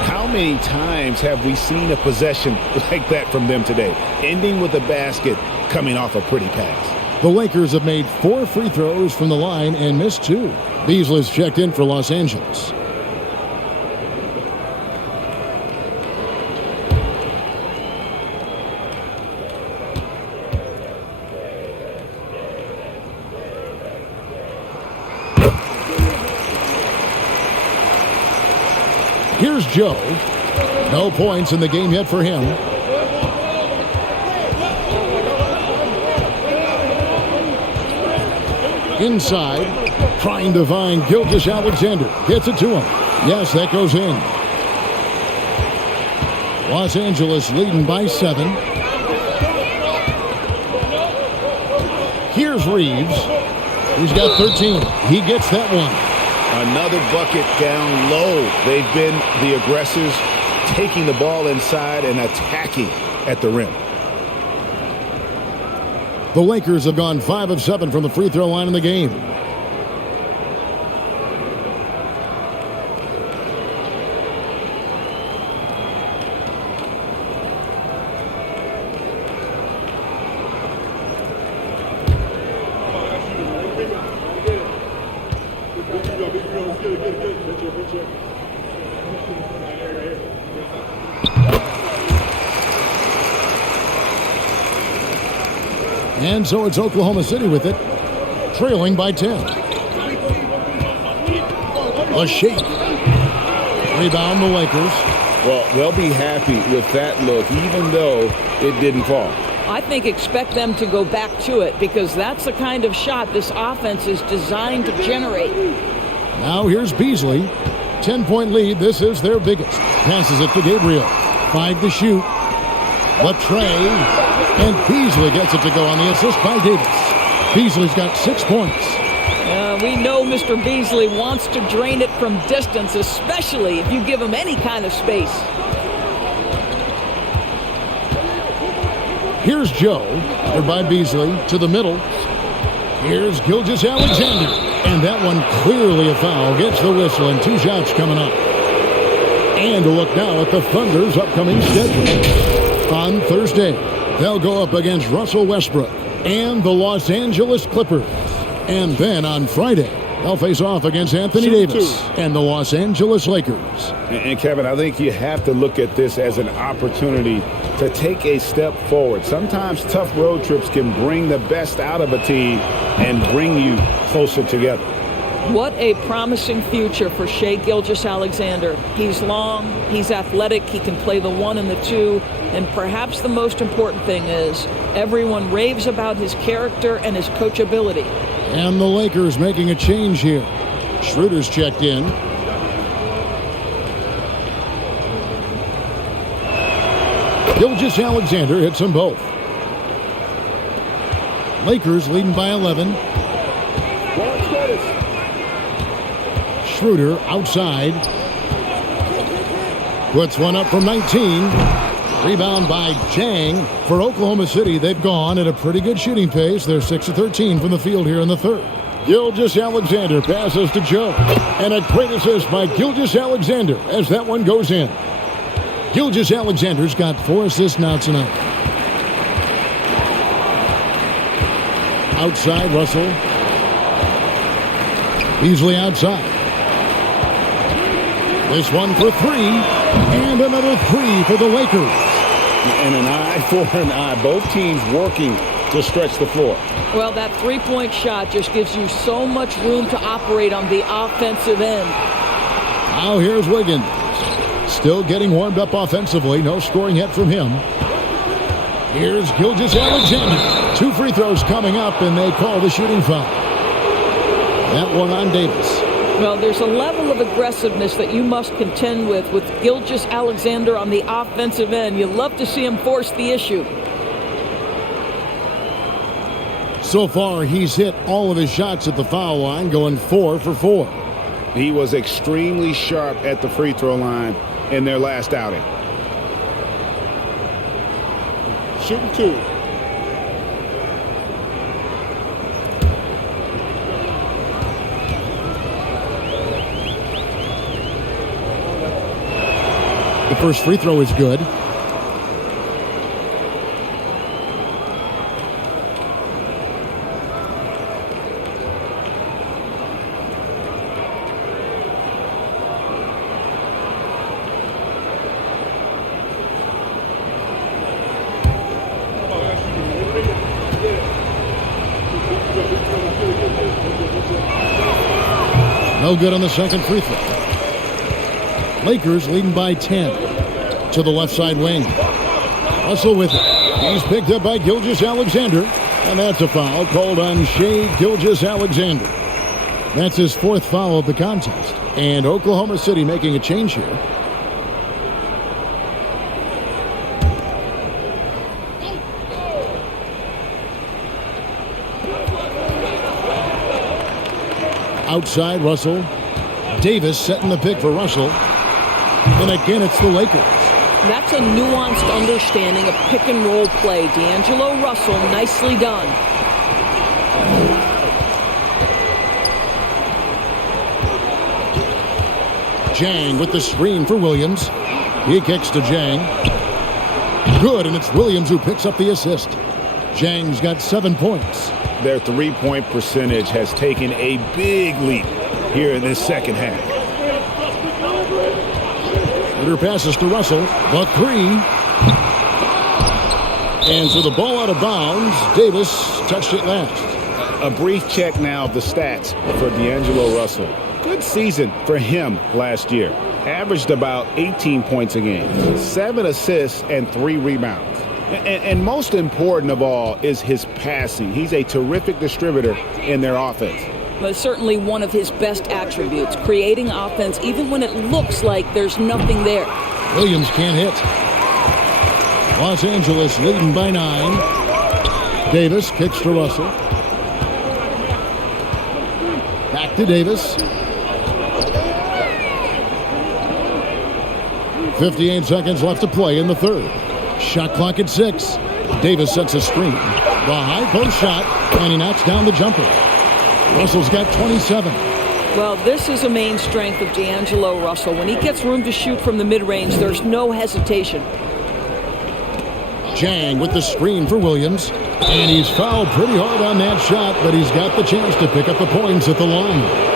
How many times have we seen a possession like that from them today, ending with a basket coming off a pretty pass? The Lakers have made 4 free throws from the line and missed 2. Beasley's checked in for Los Angeles. Here's Joe. No points in the game yet for him. Inside, trying to find Gilgeous-Alexander. Gets it to him. Yes, that goes in. Los Angeles leading by 7. Here's Reeves. He's got 13. He gets that one. Another bucket down low. They've been the aggressors, taking the ball inside and attacking at the rim. The Lakers have gone 5 of 7 from the free throw line in the game. And so it's Oklahoma City with it, trailing by 10. A shake. Rebound the Lakers. Well, they'll be happy with that look, even though it didn't fall. I think expect them to go back to it because that's the kind of shot this offense is designed to generate. Now here's Beasley. 10-point lead. This is their biggest. Passes it to Gabriel. 5 to shoot. Latrey. And Beasley gets it to go on the assist by Davis. Beasley's got 6 points. We know Mr. Beasley wants to drain it from distance, especially if you give him any kind of space. Here's Joe, or by Beasley, to the middle. Here's Gilgeous-Alexander. And that one clearly a foul. Gets the whistle and 2 shots coming up. And a look now at the Thunder's upcoming schedule. On Thursday, they'll go up against Russell Westbrook and the Los Angeles Clippers. And then on Friday, they'll face off against Anthony Davis and the Los Angeles Lakers. And Kevin, I think you have to look at this as an opportunity to take a step forward. Sometimes tough road trips can bring the best out of a team and bring you closer together. What a promising future for Shai Gilgeous-Alexander. He's long, he's athletic, he can play the 1 and the 2, and perhaps the most important thing is everyone raves about his character and his coachability. And the Lakers making a change here. Schroeder's checked in. Gilgeous-Alexander hits them both. Lakers leading by 11. Schroeder outside. Puts one up from 19. Rebound by Jang. For Oklahoma City, they've gone at a pretty good shooting pace. They're 6 of 13 from the field here in the third. Gilgeous-Alexander passes to Joe. And a great assist by Gilgeous-Alexander as that one goes in. Gilgeous-Alexander's got 4 assists now tonight. Outside, Russell. Beasley outside. This one for 3, and another 3 for the Lakers. And an eye for an eye. Both teams working to stretch the floor. Well, that three-point shot just gives you so much room to operate on the offensive end. Now here's Wiggins. Still getting warmed up offensively. No scoring yet from him. Here's Gilgeous-Alexander. 2 free throws coming up, and they call the shooting foul. That one on Davis. Well, there's a level of aggressiveness that you must contend with Gilgeous-Alexander on the offensive end. You love to see him force the issue. So far, he's hit all of his shots at the foul line, going 4 for 4. He was extremely sharp at the free throw line in their last outing. Shooting 2. The first free throw is good. No good on the second free throw. Lakers leading by 10 to the left side wing. Russell with it. He's picked up by Gilgeous-Alexander, and that's a foul called on Shai Gilgeous-Alexander. That's his 4th foul of the contest. And Oklahoma City making a change here. Outside Russell. Davis setting the pick for Russell. And again, it's the Lakers. That's a nuanced understanding of pick and roll play. D'Angelo Russell, nicely done. Jang with the screen for Williams. He kicks to Jang. Good, and it's Williams who picks up the assist. Jang's got 7 points. Their three-point percentage has taken a big leap here in this second half. Shooter passes to Russell. The three. And so the ball out of bounds. Davis touched it last. A brief check now of the stats for D'Angelo Russell. Good season for him last year. Averaged about 18 points a game, 7 assists, and 3 rebounds. And most important of all is his passing. He's a terrific distributor in their offense. But certainly one of his best attributes, creating offense even when it looks like there's nothing there. Williams can't hit. Los Angeles leading by 9. Davis kicks to Russell. Back to Davis. 58 seconds left to play in the third. Shot clock at 6. Davis sets a screen. The high post shot, and he knocks down the jumper. Russell's got 27. Well, this is a main strength of D'Angelo Russell. When he gets room to shoot from the mid-range, there's no hesitation. Jang with the screen for Williams. And he's fouled pretty hard on that shot, but he's got the chance to pick up the points at the line.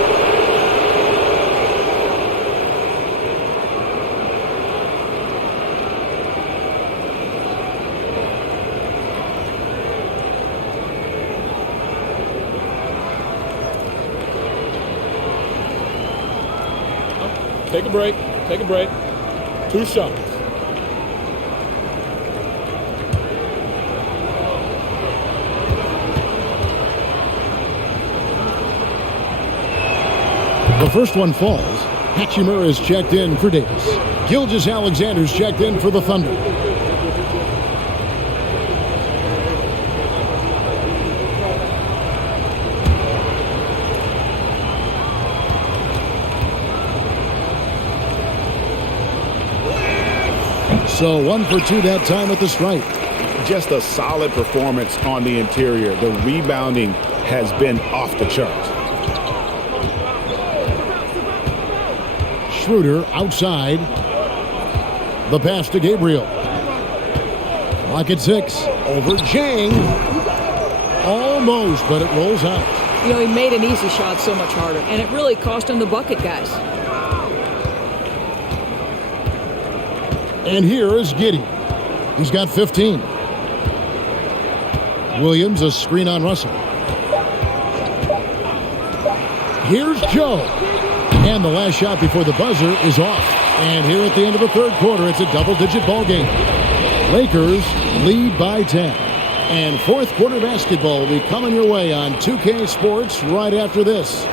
Take a break. Take a break. 2 shots. The first one falls. Hachimura is checked in for Davis. Gilgeous-Alexander's checked in for the Thunder. So 1 for 2 that time at the stripe. Just a solid performance on the interior. The rebounding has been off the charts. Schroeder outside. The pass to Gabriel. Clock at 6. Over Jang. Almost, but it rolls out. You know, he made an easy shot so much harder, and it really cost him the bucket, guys. And here is Giddey. He's got 15. Williams, a screen on Russell. Here's Joe. And the last shot before the buzzer is off. And here at the end of the third quarter, it's a double-digit ball game. Lakers lead by 10. And fourth quarter basketball will be coming your way on 2K Sports right after this.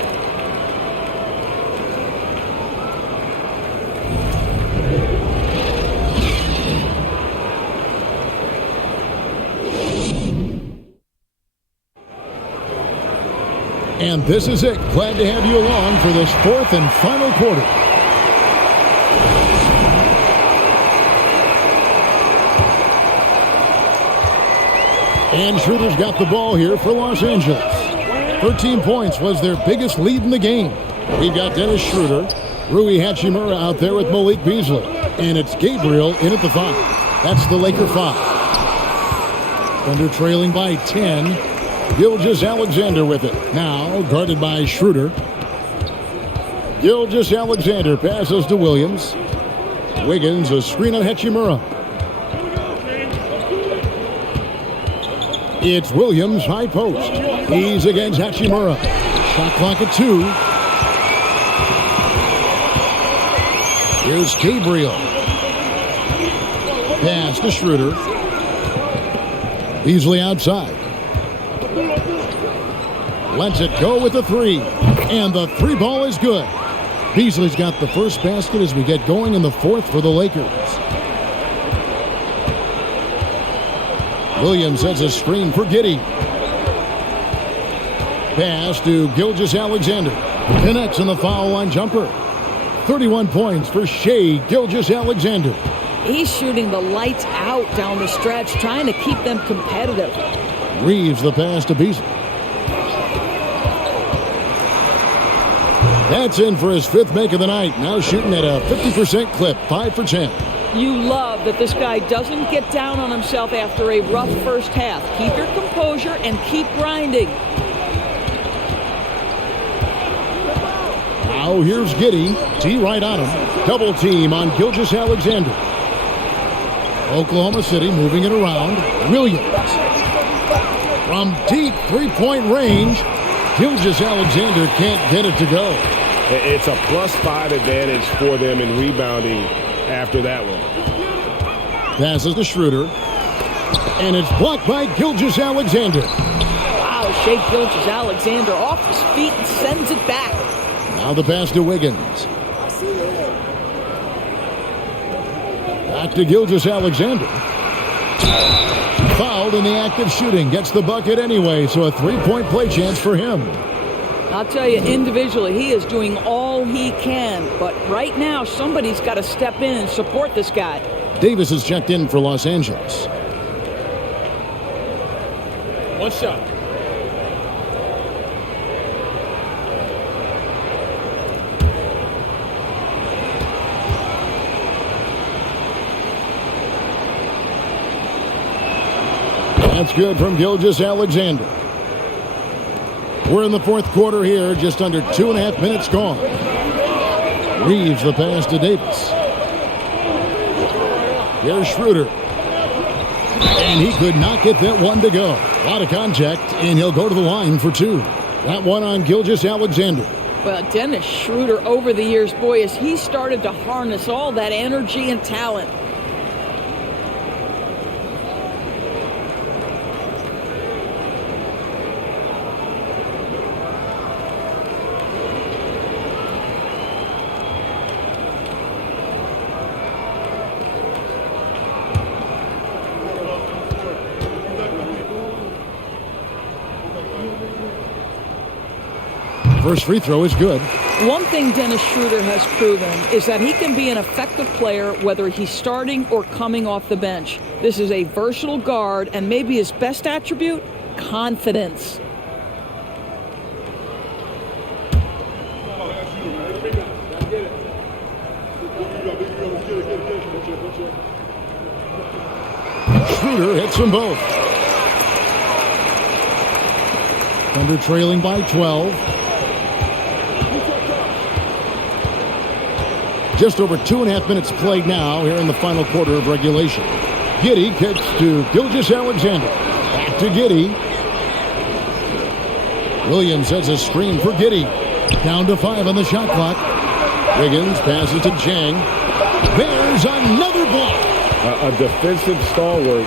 And this is it. Glad to have you along for this fourth and final quarter. And Schroeder's got the ball here for Los Angeles. 13 points was their biggest lead in the game. We've got Dennis Schroeder, Rui Hachimura out there with Malik Beasley. And it's Gabriel in at the 5. That's the Laker 5. Thunder trailing by 10. Gilgeous-Alexander with it. Now guarded by Schroeder. Gilgeous-Alexander passes to Williams. Wiggins, a screen on Hachimura. It's Williams, high post. He's against Hachimura. Shot clock at 2. Here's Gabriel. Pass to Schroeder. Beasley outside. Lets it go with the 3. And the 3 ball is good. Beasley's got the first basket as we get going in the fourth for the Lakers. Williams sets a screen for Giddey. Pass to Gilgeous-Alexander. Connects on the foul line jumper. 31 points for Shai Gilgeous-Alexander. He's shooting the lights out down the stretch, trying to keep them competitive. Reeves the pass to Beasley. That's in for his fifth make of the night. Now shooting at a 50% clip, 5 for 10. You love that this guy doesn't get down on himself after a rough first half. Keep your composure and keep grinding. Now here's Giddey. T right on him. Double team on Gilgeous-Alexander. Oklahoma City moving it around. Williams. From deep three-point range, Gilgeous-Alexander can't get it to go. It's a +5 advantage for them in rebounding after that one. Passes to Schroeder. And it's blocked by Gilgeous-Alexander. Wow, Shai Gilgeous-Alexander off his feet and sends it back. Now the pass to Wiggins. Back to Gilgeous-Alexander. Fouled in the act of shooting. Gets the bucket anyway, so a three-point play chance for him. I'll tell you, individually, he is doing all he can. But right now, somebody's got to step in and support this guy. Davis is checked in for Los Angeles. One shot. That's good from Gilgeous-Alexander. We're in the fourth quarter here, just under 2.5 minutes gone. Reeves the pass to Davis. Here's Schroeder. And he could not get that one to go. A lot of contact, and he'll go to the line for two. That one on Gilgeous-Alexander. Well, Dennis Schroeder over the years, boy, as he started to harness all that energy and talent. First free throw is good. One thing Dennis Schroeder has proven is that he can be an effective player whether he's starting or coming off the bench. This is a versatile guard, and maybe his best attribute, confidence. Schroeder hits them both. Thunder trailing by 12. Just over 2.5 minutes played now here in the final quarter of regulation. Giddey kicks to Gilgeous-Alexander. Back to Giddey. Williams sets a screen for Giddey. Down to 5 on the shot clock. Wiggins passes to Chang. There's another block. A defensive stalwart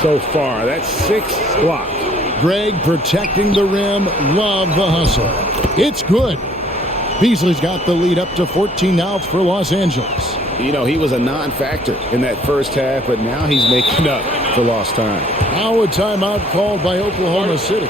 so far. That's 6 blocks. Greg protecting the rim. Love the hustle. It's good. Beasley's got the lead up to 14 now for Los Angeles. You know, he was a non-factor in that first half, but now he's making up for lost time. Now a timeout called by Oklahoma City.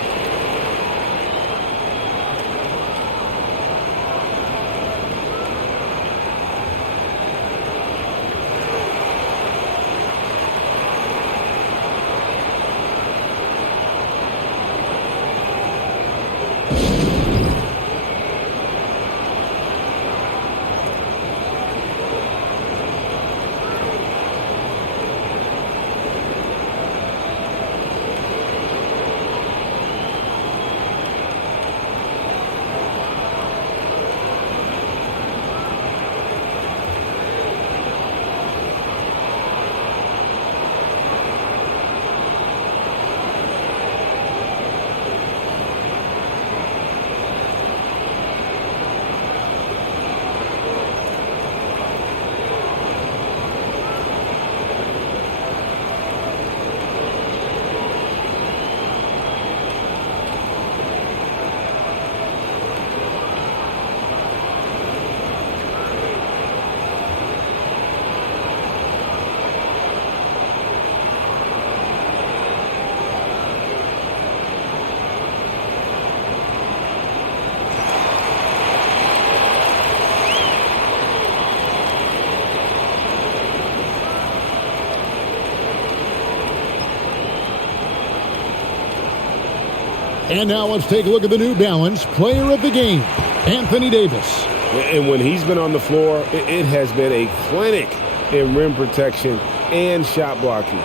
And now let's take a look at the New Balance Player of the Game, Anthony Davis. And when he's been on the floor, it has been a clinic in rim protection and shot blocking.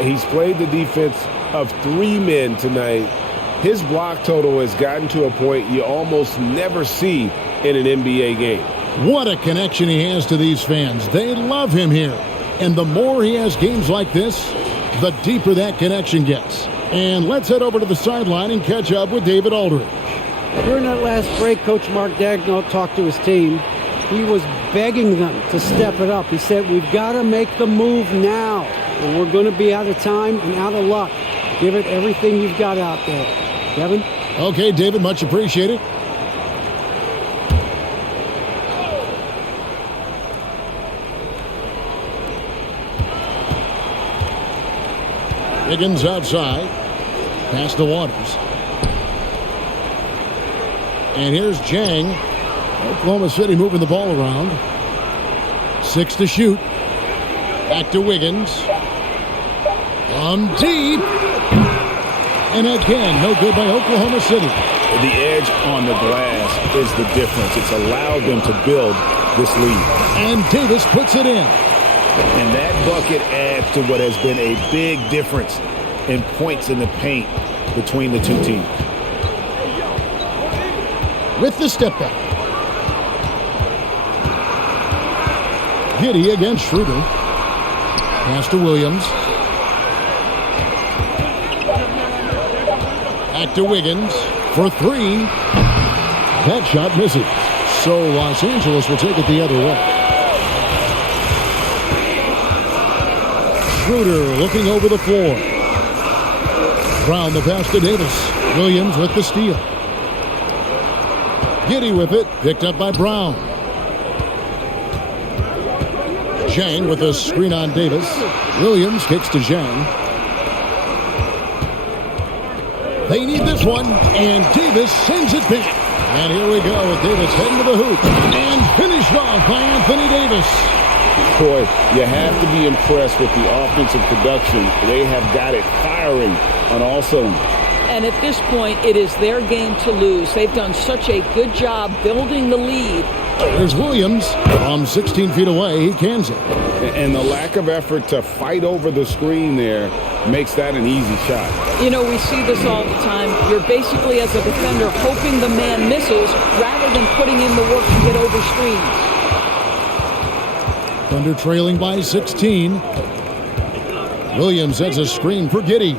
He's played the defense of 3 men tonight. His block total has gotten to a point you almost never see in an NBA game. What a connection he has to these fans. They love him here. And the more he has games like this, the deeper that connection gets. And let's head over to the sideline and catch up with David Aldridge. During that last break, Coach Mark Daigneault talked to his team. He was begging them to step it up. He said, we've got to make the move now, or we're going to be out of time and out of luck. Give it everything you've got out there. Kevin? Okay, David, much appreciated. Wiggins outside. Pass to Waters. And here's Jang. Oklahoma City moving the ball around. 6 to shoot. Back to Wiggins. Deep. And again, no good by Oklahoma City. The edge on the glass is the difference. It's allowed them to build this lead. And Davis puts it in. And that bucket adds to what has been a big difference in points in the paint between the two teams. With the step back. Giddey against Schroeder. Pass to Williams. Back to Wiggins for 3. That shot misses. So Los Angeles will take it the other way. Schroeder looking over the floor. Brown the pass to Davis. Williams with the steal. Giddey with it. Picked up by Brown. Zhang with a screen on Davis. Williams kicks to Zhang. They need this one, and Davis sends it back. And here we go with Davis heading to the hoop. And finished off by Anthony Davis. Boy, you have to be impressed with the offensive production. They have got it firing on all cylinders. And at this point, it is their game to lose. They've done such a good job building the lead. There's Williams from 16 feet away. He cans it. And the lack of effort to fight over the screen there makes that an easy shot. You know, we see this all the time. You're basically, as a defender, hoping the man misses rather than putting in the work to get over screens. Thunder trailing by 16. Williams sets a screen for Giddey.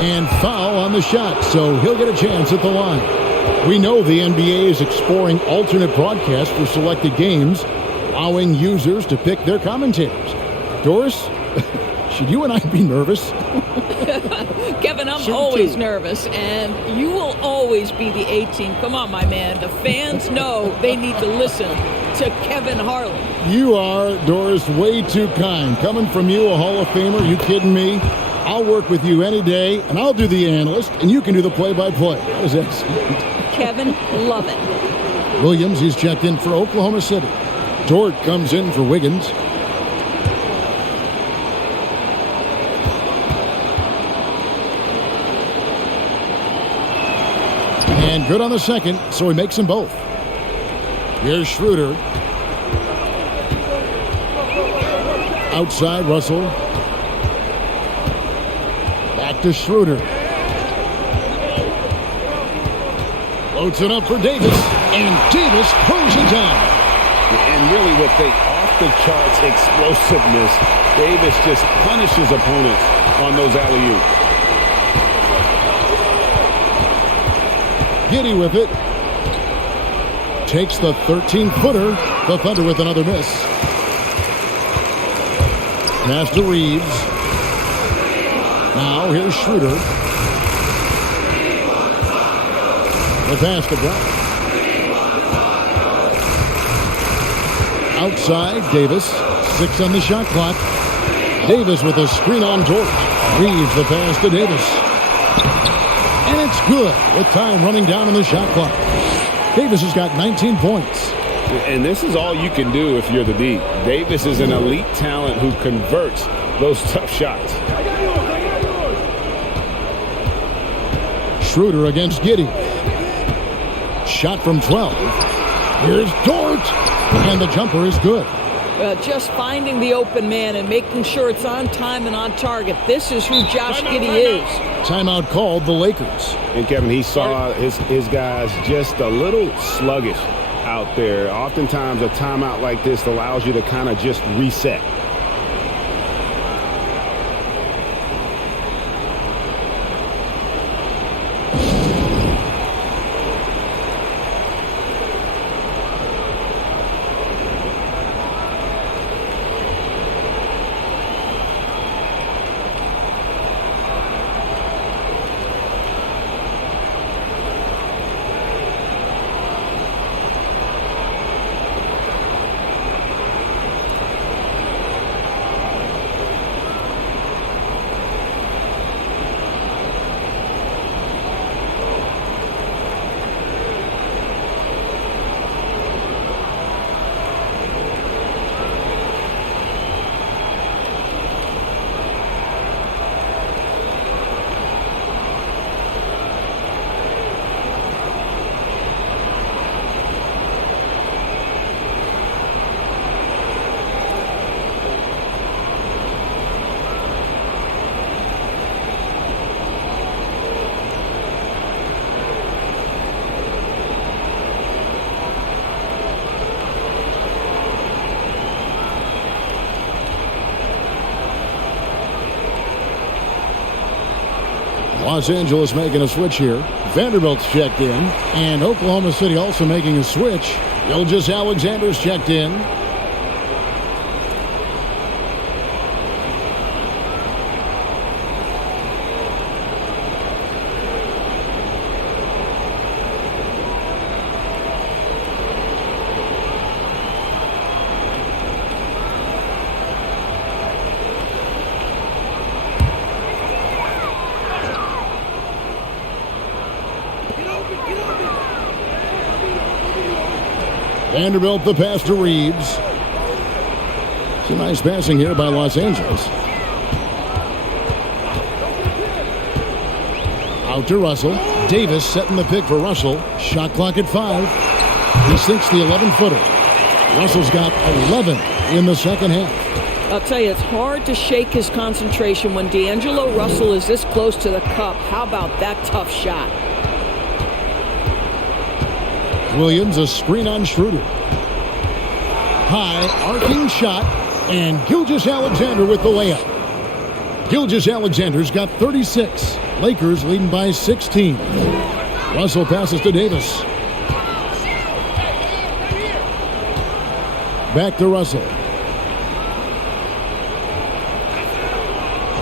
And foul on the shot, so he'll get a chance at the line. We know the NBA is exploring alternate broadcasts for selected games, allowing users to pick their commentators. Doris, should you and I be nervous? Kevin, I'm always nervous, and you will always be the A team. Come on, my man. The fans know they need to listen to Kevin Harlan. You are, Doris, way too kind. Coming from you, a Hall of Famer, you kidding me? I'll work with you any day, and I'll do the analyst, and you can do the play-by-play. How does that sound? Kevin, love it. Williams, he's checked in for Oklahoma City. Dort comes in for Wiggins. And good on the second, so he makes them both. Here's Schroeder. Outside, Russell. Back to Schroeder. Loads it up for Davis. And Davis closes out. And really with the off-the-charts explosiveness, Davis just punishes opponents on those alley-oops. Giddey with it. Takes the 13-footer. The Thunder with another miss. Pass to Reeves. Now here's Schroeder. The pass to Brown. Outside, Davis. 6 on the shot clock. Davis with a screen on Dort. Reeves the pass to Davis. And it's good with time running down on the shot clock. Davis has got 19 points. And this is all you can do if you're the D. Davis is an elite talent who converts those tough shots. Schroeder against Giddey. Shot from 12. Here's Dort. And the jumper is good. Just finding the open man and making sure it's on time and on target. This is who Josh Giddey is. Timeout called the Lakers. And Kevin, he saw his guys just a little sluggish out there. Oftentimes a timeout like this allows you to kind of just reset. Los Angeles making a switch here. Vanderbilt's checked in. And Oklahoma City also making a switch. Gilgeous-Alexander's checked in. Vanderbilt the pass to Reeves. Some nice passing here by Los Angeles. Out to Russell. Davis setting the pick for Russell. Shot clock at 5. He sinks the 11-footer. Russell's got 11 in the second half. I'll tell you, it's hard to shake his concentration when D'Angelo Russell is this close to the cup. How about that tough shot? Williams, a screen on Schroeder. High, arcing shot, and Gilgeous-Alexander with the layup. Gilgeous-Alexander's got 36. Lakers leading by 16. Russell passes to Davis. Back to Russell.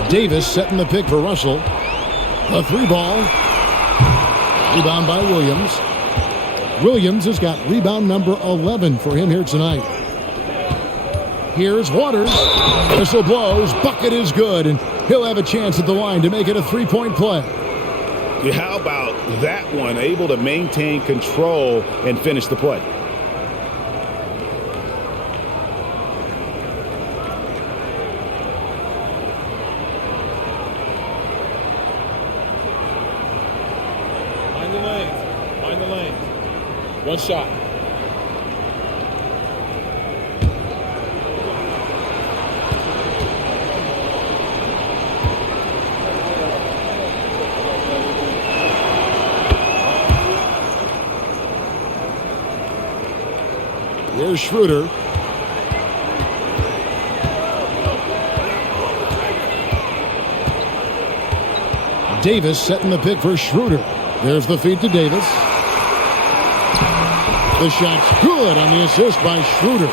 Davis setting the pick for Russell. A 3-ball. Rebound by Williams. Williams has got rebound number 11 for him here tonight. Here's Waters. Whistle blows. Bucket is good, and he'll have a chance at the line to make it a 3-point play. How about that one? Able to maintain control and finish the play. Find the lanes. Find the lanes. One shot. Here's Schroeder. Davis setting the pick for Schroeder. There's the feed to Davis. The shot's good on the assist by Schroeder.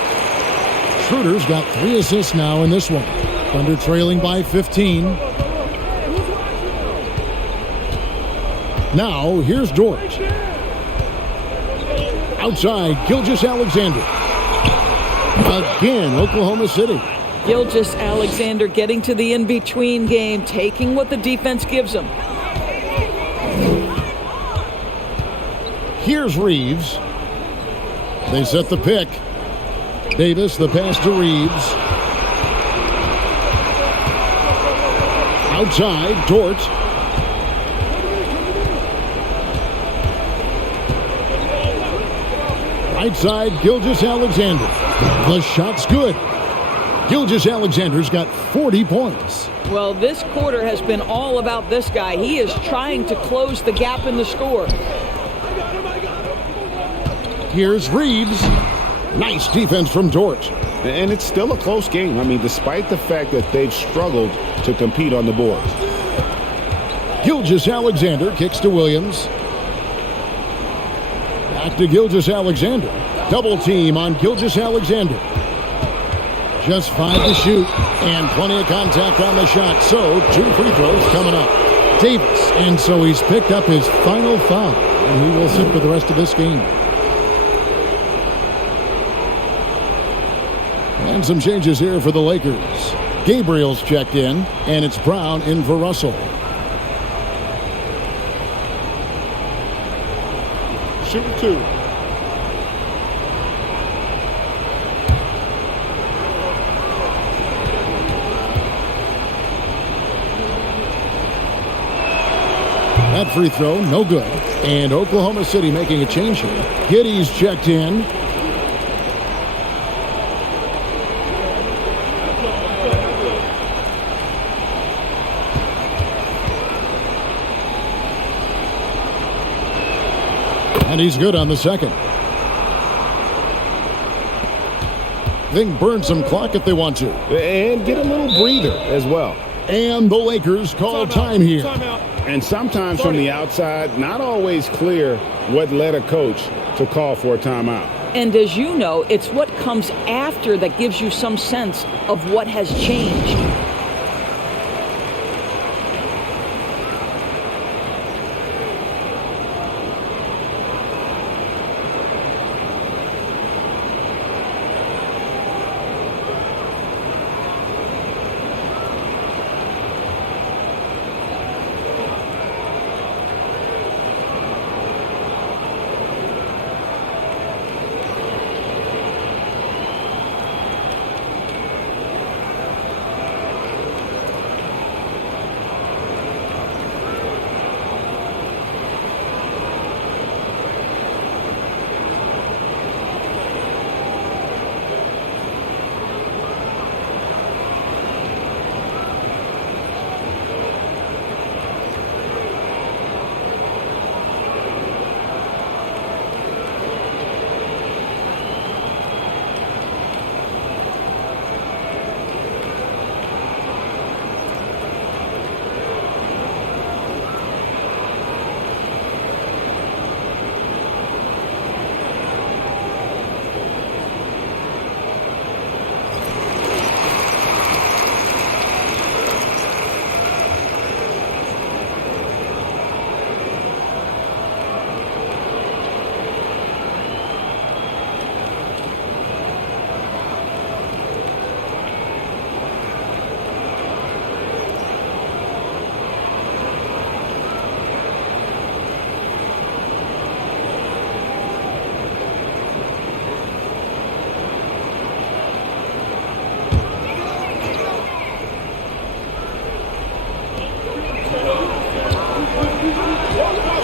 Schroeder's got 3 assists now in this one. Thunder trailing by 15. Now, here's Dort. Outside, Gilgeous-Alexander. Again, Oklahoma City. Gilgeous-Alexander getting to the in-between game, taking what the defense gives him. Here's Reeves. They set the pick. Davis, the pass to Reeves. Outside, Dort. Right side, Gilgeous-Alexander. The shot's good. Gilgeous-Alexander's got 40 points. Well, this quarter has been all about this guy. He is trying to close the gap in the score. Here's Reeves. Nice defense from Dort. And it's still a close game. I mean, despite the fact that they've struggled to compete on the boards. Gilgeous-Alexander kicks to Williams. Back to Gilgeous-Alexander. Double team on Gilgeous-Alexander. Just 5 to shoot and plenty of contact on the shot. So 2 free throws coming up. Davis, and so he's picked up his final foul, and he will sit for the rest of this game. And some changes here for the Lakers. Gabriel's checked in, and it's Brown in for Russell. Shooting 2. That free throw, no good. And Oklahoma City making a change here. Giddey's checked in. And he's good on the second. They can burn some clock if they want to. And get a little breather as well. And the Lakers call time here. And sometimes from the outside, not always clear what led a coach to call for a timeout. And as you know, it's what comes after that gives you some sense of what has changed.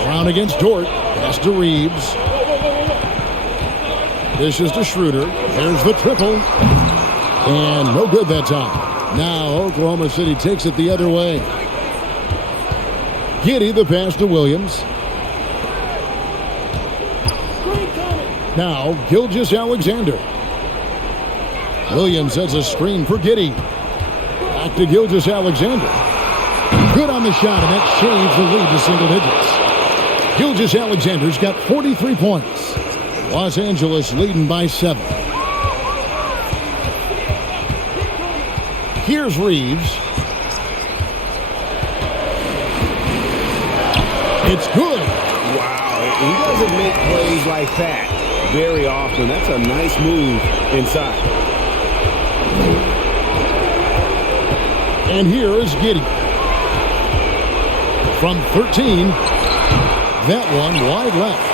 Brown against Dort. Pass to Reeves. This is to Schroeder. There's the triple. And no good that time. Now Oklahoma City takes it the other way. Giddey the pass to Williams. Now Gilgeous-Alexander. Williams has a screen for Giddey. Back to Gilgeous-Alexander. Good on the shot, and that shaves the lead to single digits. Gilgeous-Alexander's got 43 points. Los Angeles leading by 7. Here's Reeves. It's good. Wow, he doesn't make plays like that very often. That's a nice move inside. And here is Giddey. From 13, that one wide left.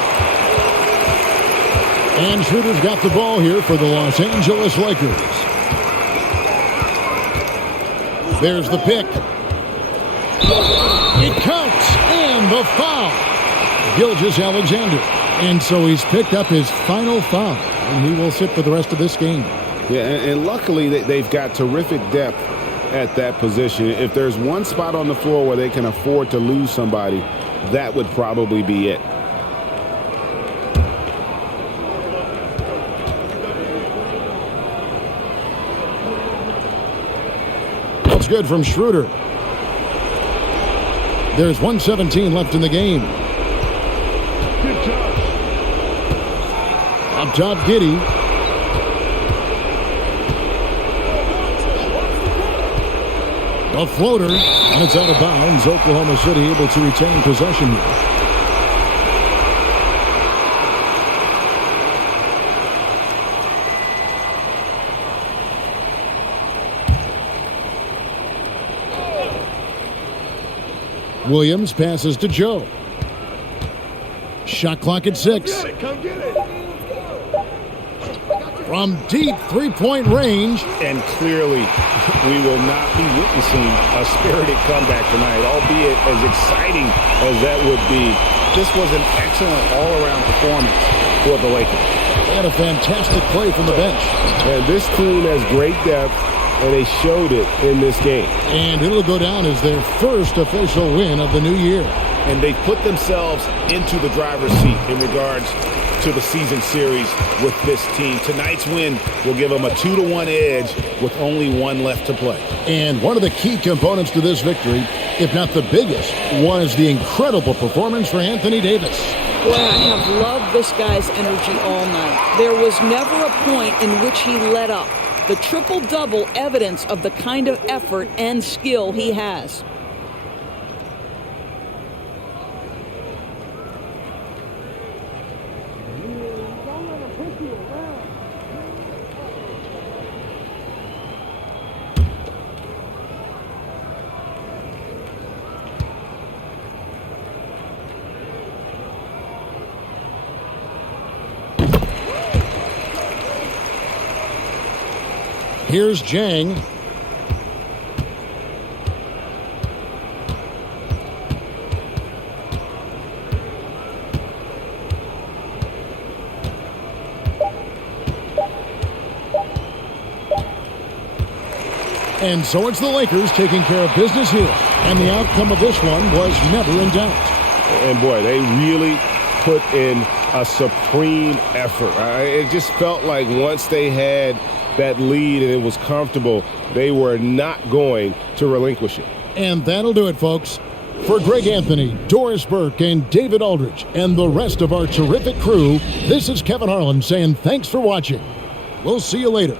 And Schroeder's got the ball here for the Los Angeles Lakers. There's the pick. It counts, and the foul. Gilgeous-Alexander. And so he's picked up his final foul, and he will sit for the rest of this game. Yeah, and luckily they've got terrific depth at that position. If there's one spot on the floor where they can afford to lose somebody, that would probably be it. That's good from Schroeder. There's 1:17 left in the game. Up top, Giddey. A floater, and it's out of bounds. Oklahoma City able to retain possession here. Williams passes to Joe. Shot clock at 6. From deep three-point range. And clearly, we will not be witnessing a spirited comeback tonight, albeit as exciting as that would be. This was an excellent all-around performance for the Lakers. And a fantastic play from the bench. And this team has great depth, and they showed it in this game. And it'll go down as their first official win of the new year. And they put themselves into the driver's seat in regards to the season series with this team. Tonight's win will give them a 2-1 edge with only one left to play. And one of the key components to this victory, if not the biggest, was the incredible performance for Anthony Davis. Boy, I have loved this guy's energy all night. There was never a point in which he let up. The triple-double evidence of the kind of effort and skill he has. Here's Jang. And so it's the Lakers taking care of business here. And the outcome of this one was never in doubt. And boy, they really put in a supreme effort. It just felt like once they had that lead and it was comfortable, they were not going to relinquish it. And that'll do it, folks. For Greg Anthony, Doris Burke, and David Aldridge, and the rest of our terrific crew, this is Kevin Harlan saying thanks for watching. We'll see you later.